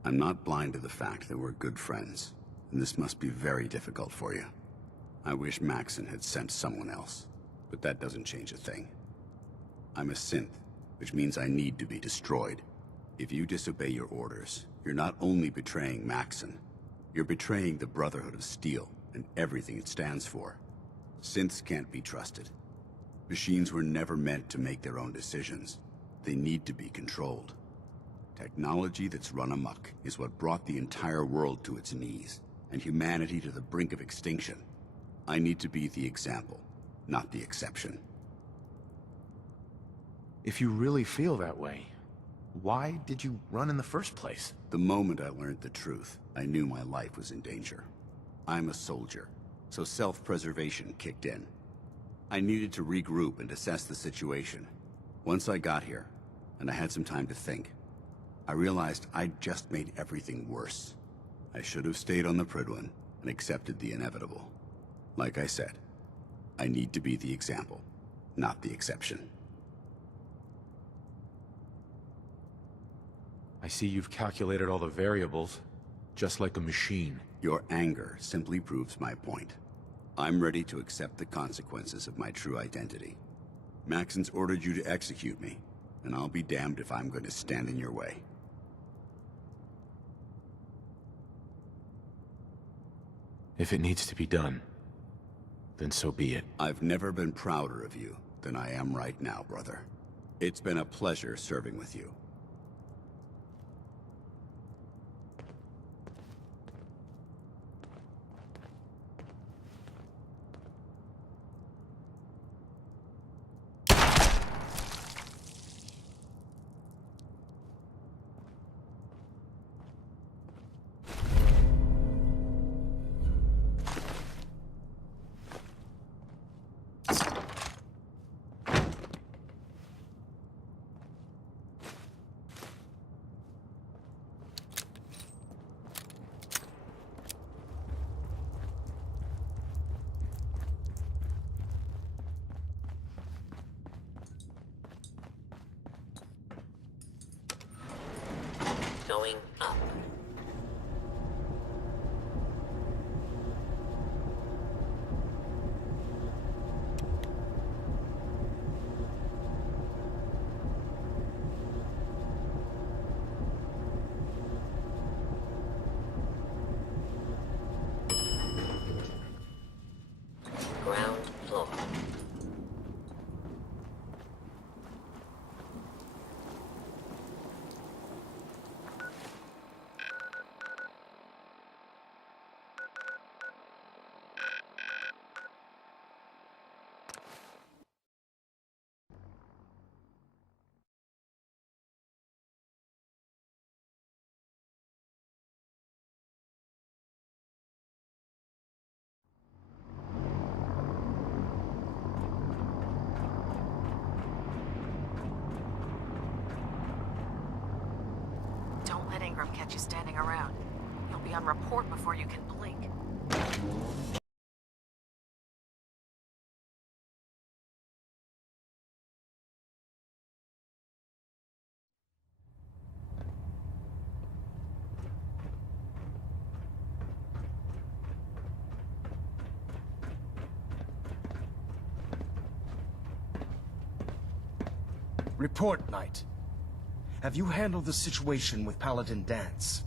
I'm not blind to the fact that we're good friends, and this must be very difficult for you. I wish Maxon had sent someone else, but that doesn't change a thing. I'm a synth, which means I need to be destroyed. If you disobey your orders, you're not only betraying Maxon, you're betraying the Brotherhood of Steel and everything it stands for. Synths can't be trusted. Machines were never meant to make their own decisions. They need to be controlled. Technology that's run amok is what brought the entire world to its knees, and humanity to the brink of extinction. I need to be the example, not the exception. If you really feel that way, why did you run in the first place? The moment I learned the truth, I knew my life was in danger. I'm a soldier, so self-preservation kicked in. I needed to regroup and assess the situation. Once I got here, and I had some time to think, I realized I'd just made everything worse. I should have stayed on the Prydwen and accepted the inevitable. Like I said, I need to be the example, not the exception. I see you've calculated all the variables, just like a machine. Your anger simply proves my point. I'm ready to accept the consequences of my true identity. Maxon's ordered you to execute me, and I'll be damned if I'm going to stand in your way. If it needs to be done, then so be it. I've never been prouder of you than I am right now, brother. It's been a pleasure serving with you. Ingram catch you standing around. You'll be on report before you can blink. Report, Knight. Have you handled the situation with Paladin Danse?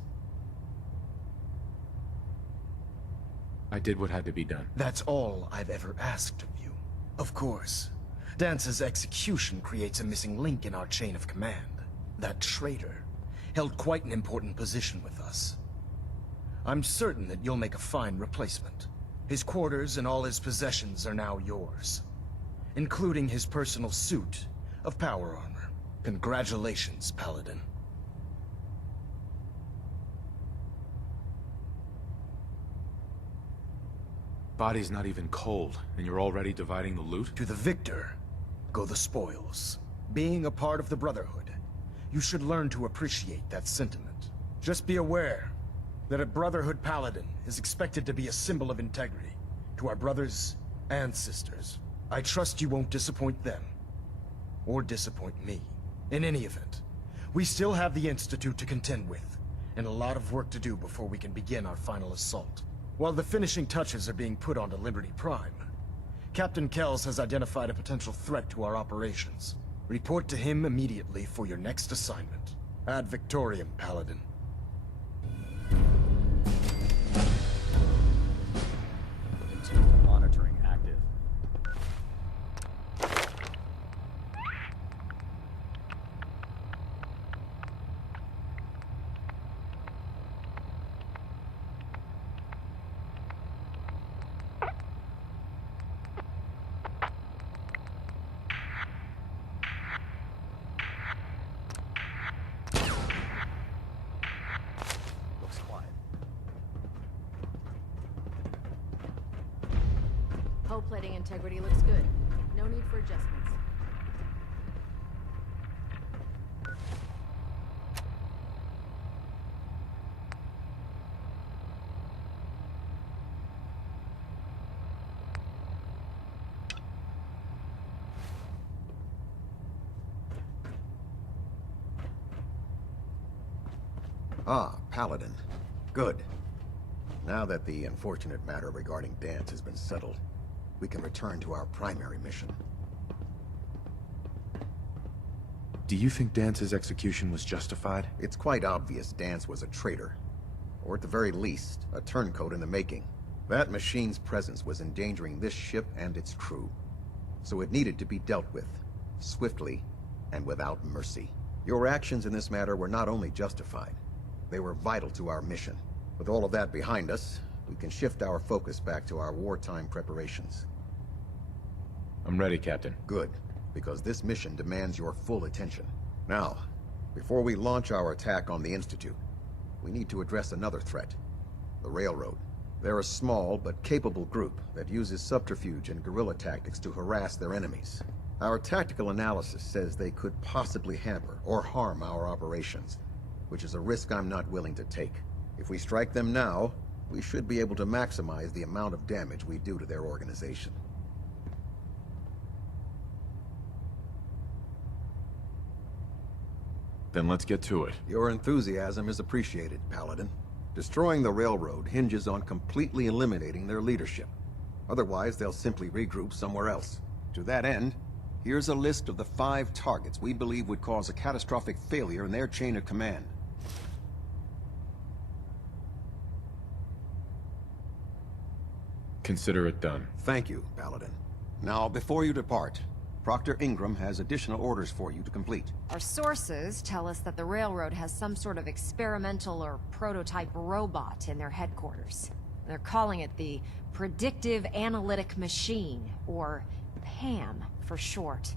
I did what had to be done. That's all I've ever asked of you. Of course, Dance's execution creates a missing link in our chain of command. That traitor held quite an important position with us. I'm certain that you'll make a fine replacement. His quarters and all his possessions are now yours, including his personal suit of power armor. Congratulations, Paladin. Body's not even cold, and you're already dividing the loot? To the victor go the spoils. Being a part of the Brotherhood, you should learn to appreciate that sentiment. Just be aware that a Brotherhood Paladin is expected to be a symbol of integrity to our brothers and sisters. I trust you won't disappoint them, or disappoint me. In any event, we still have the Institute to contend with, and a lot of work to do before we can begin our final assault. While the finishing touches are being put onto Liberty Prime, Captain Kells has identified a potential threat to our operations. Report to him immediately for your next assignment. Ad Victoriam, Paladin. Monitoring active. Looks quiet. Hull plating integrity looks good. No need for adjustments. Ah, Paladin. Good. Now that the unfortunate matter regarding Danse has been settled, we can return to our primary mission. Do you think Dance's execution was justified? It's quite obvious Danse was a traitor. Or at the very least, a turncoat in the making. That machine's presence was endangering this ship and its crew. So it needed to be dealt with, swiftly and without mercy. Your actions in this matter were not only justified, they were vital to our mission. With all of that behind us, we can shift our focus back to our wartime preparations. I'm ready, Captain. Good, because this mission demands your full attention. Now, before we launch our attack on the Institute, we need to address another threat, the Railroad. They're a small but capable group that uses subterfuge and guerrilla tactics to harass their enemies. Our tactical analysis says they could possibly hamper or harm our operations, which is a risk I'm not willing to take. If we strike them now, we should be able to maximize the amount of damage we do to their organization. Then let's get to it. Your enthusiasm is appreciated, Paladin. Destroying the Railroad hinges on completely eliminating their leadership. Otherwise, they'll simply regroup somewhere else. To that end, here's a list of the 5 targets we believe would cause a catastrophic failure in their chain of command. Consider it done. Thank you, Paladin. Now, before you depart, Proctor Ingram has additional orders for you to complete. Our sources tell us that the Railroad has some sort of experimental or prototype robot in their headquarters. They're calling it the Predictive Analytic Machine, or PAM for short.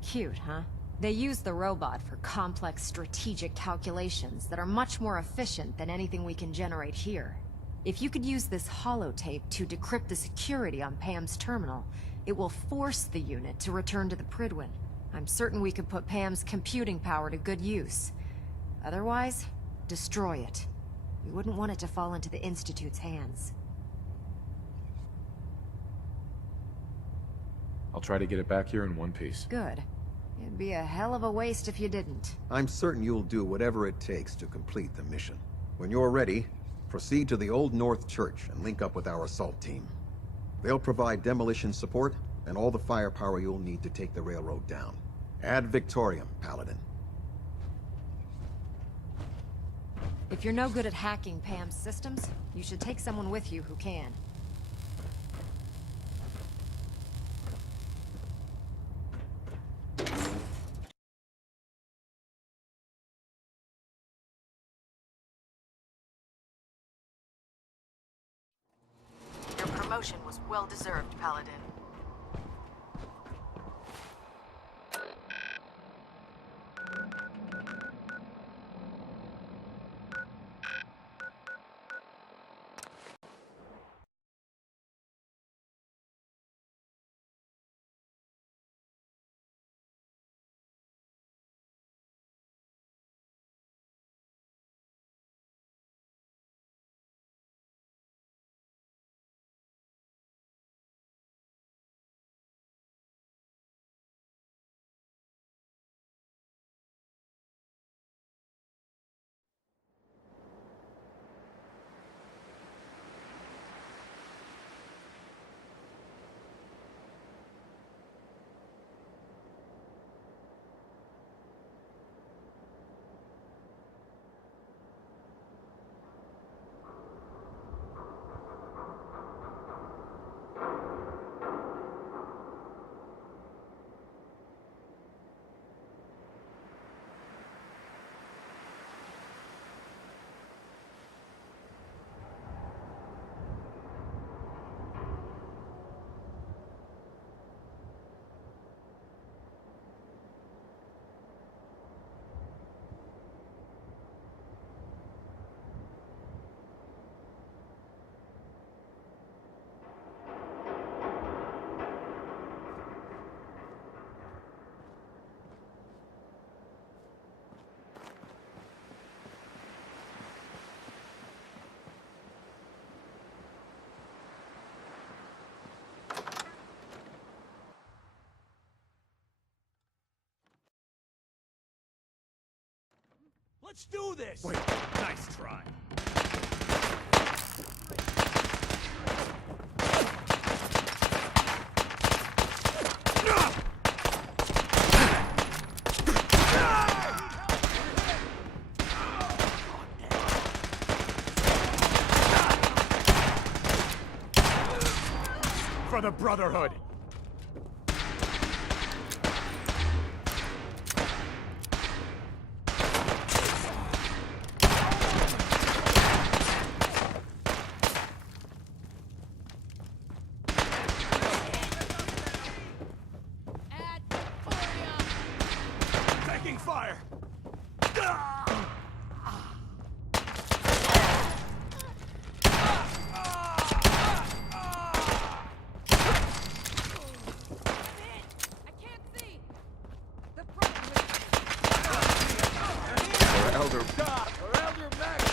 Cute, huh? They use the robot for complex strategic calculations that are much more efficient than anything we can generate here. If you could use this holotape to decrypt the security on Pam's terminal, it will force the unit to return to the Prydwen. I'm certain we could put Pam's computing power to good use. Otherwise, Destroy it. We wouldn't want it to fall into the Institute's hands. I'll try to get it back here in one piece. Good. It'd be a hell of a waste if you didn't. I'm certain you'll do whatever it takes to complete the mission. When you're ready, proceed to the Old North Church and link up with our assault team. They'll provide demolition support and all the firepower you'll need to take the railroad down. Ad Victoriam, Paladin. If you're no good at hacking Pam's systems, you should take someone with you who can. Your promotion was well-deserved, Paladin. Let's do this! Wait, nice try. For the Brotherhood! Taking fire! Elder. Elder Max!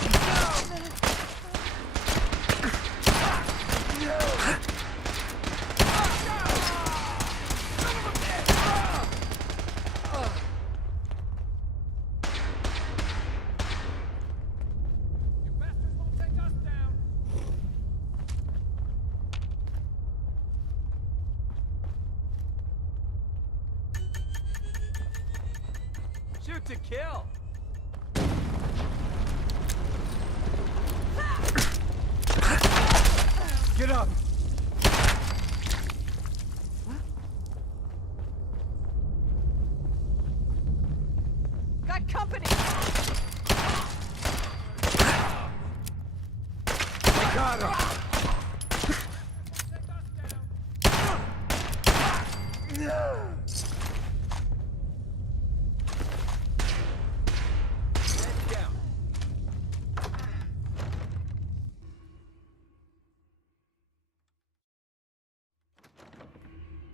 Shoot to kill! Get up! Got company! Got him!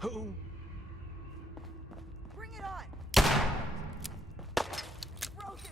Who? Bring it on! Broken!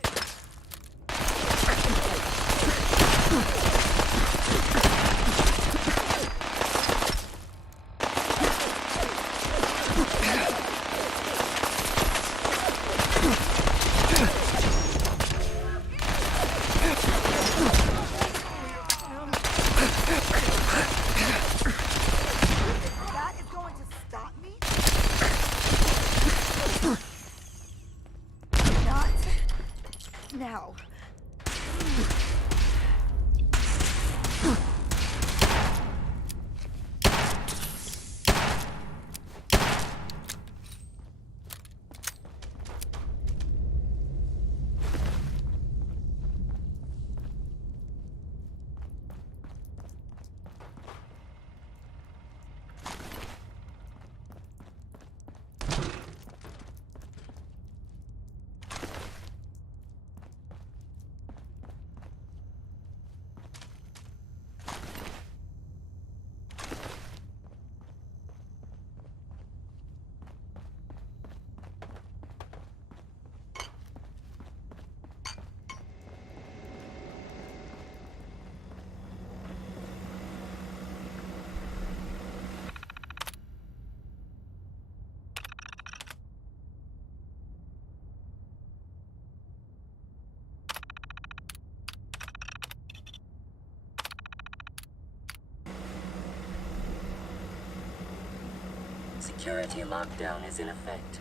Security lockdown is in effect.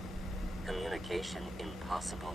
Communication impossible.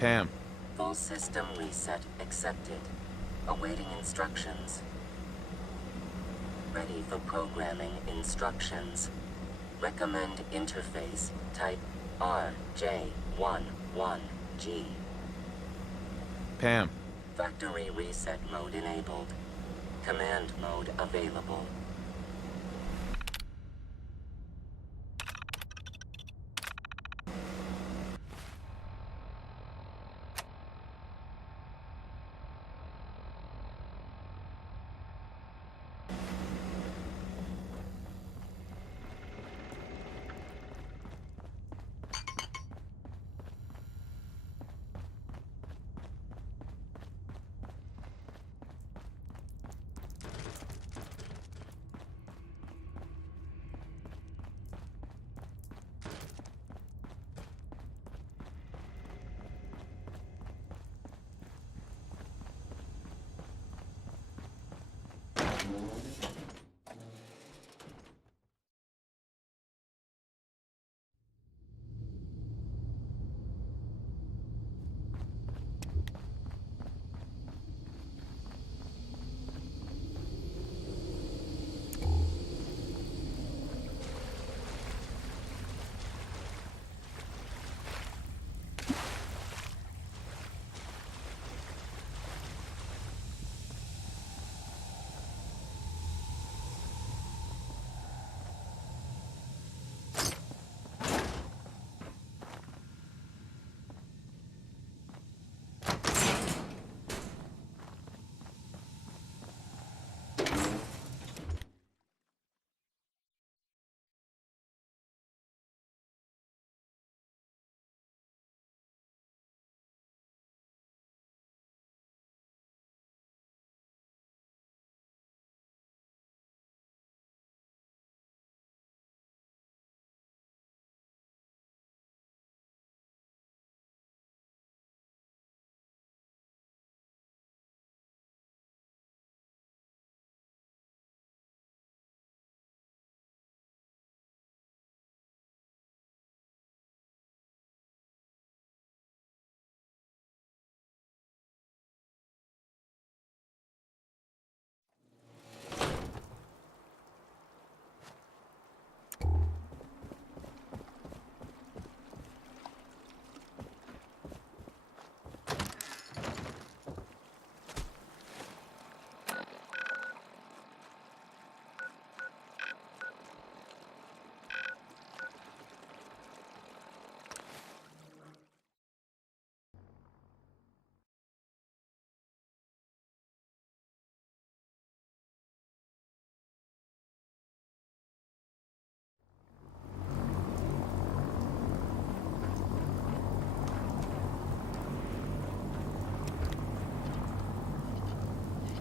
Pam. Full system reset accepted. Awaiting instructions. Ready for programming instructions. Recommend interface type RJ11G. Pam. Factory reset mode enabled. Command mode available.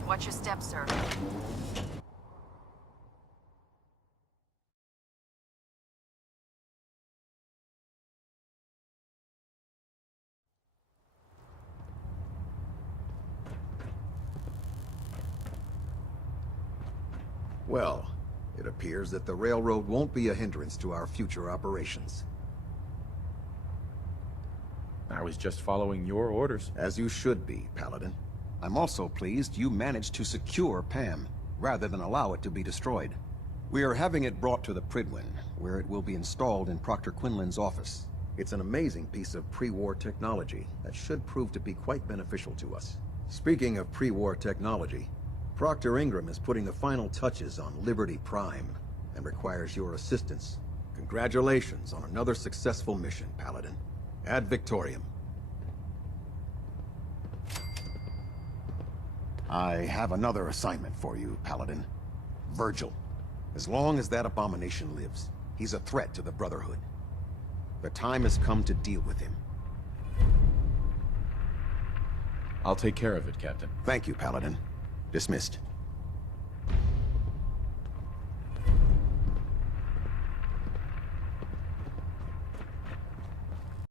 Watch your steps, sir. Well, it appears that the railroad won't be a hindrance to our future operations. I was just following your orders. As you should be, Paladin. I'm also pleased you managed to secure Pam, rather than allow it to be destroyed. We are having it brought to the Prydwen, where it will be installed in Proctor Quinlan's office. It's an amazing piece of pre-war technology that should prove to be quite beneficial to us. Speaking of pre-war technology, Proctor Ingram is putting the final touches on Liberty Prime, and requires your assistance. Congratulations on another successful mission, Paladin. Ad Victoriam. I have another assignment for you, Paladin. Virgil. As long as that abomination lives, he's a threat to the Brotherhood. The time has come to deal with him. I'll take care of it, Captain. Thank you, Paladin. Dismissed.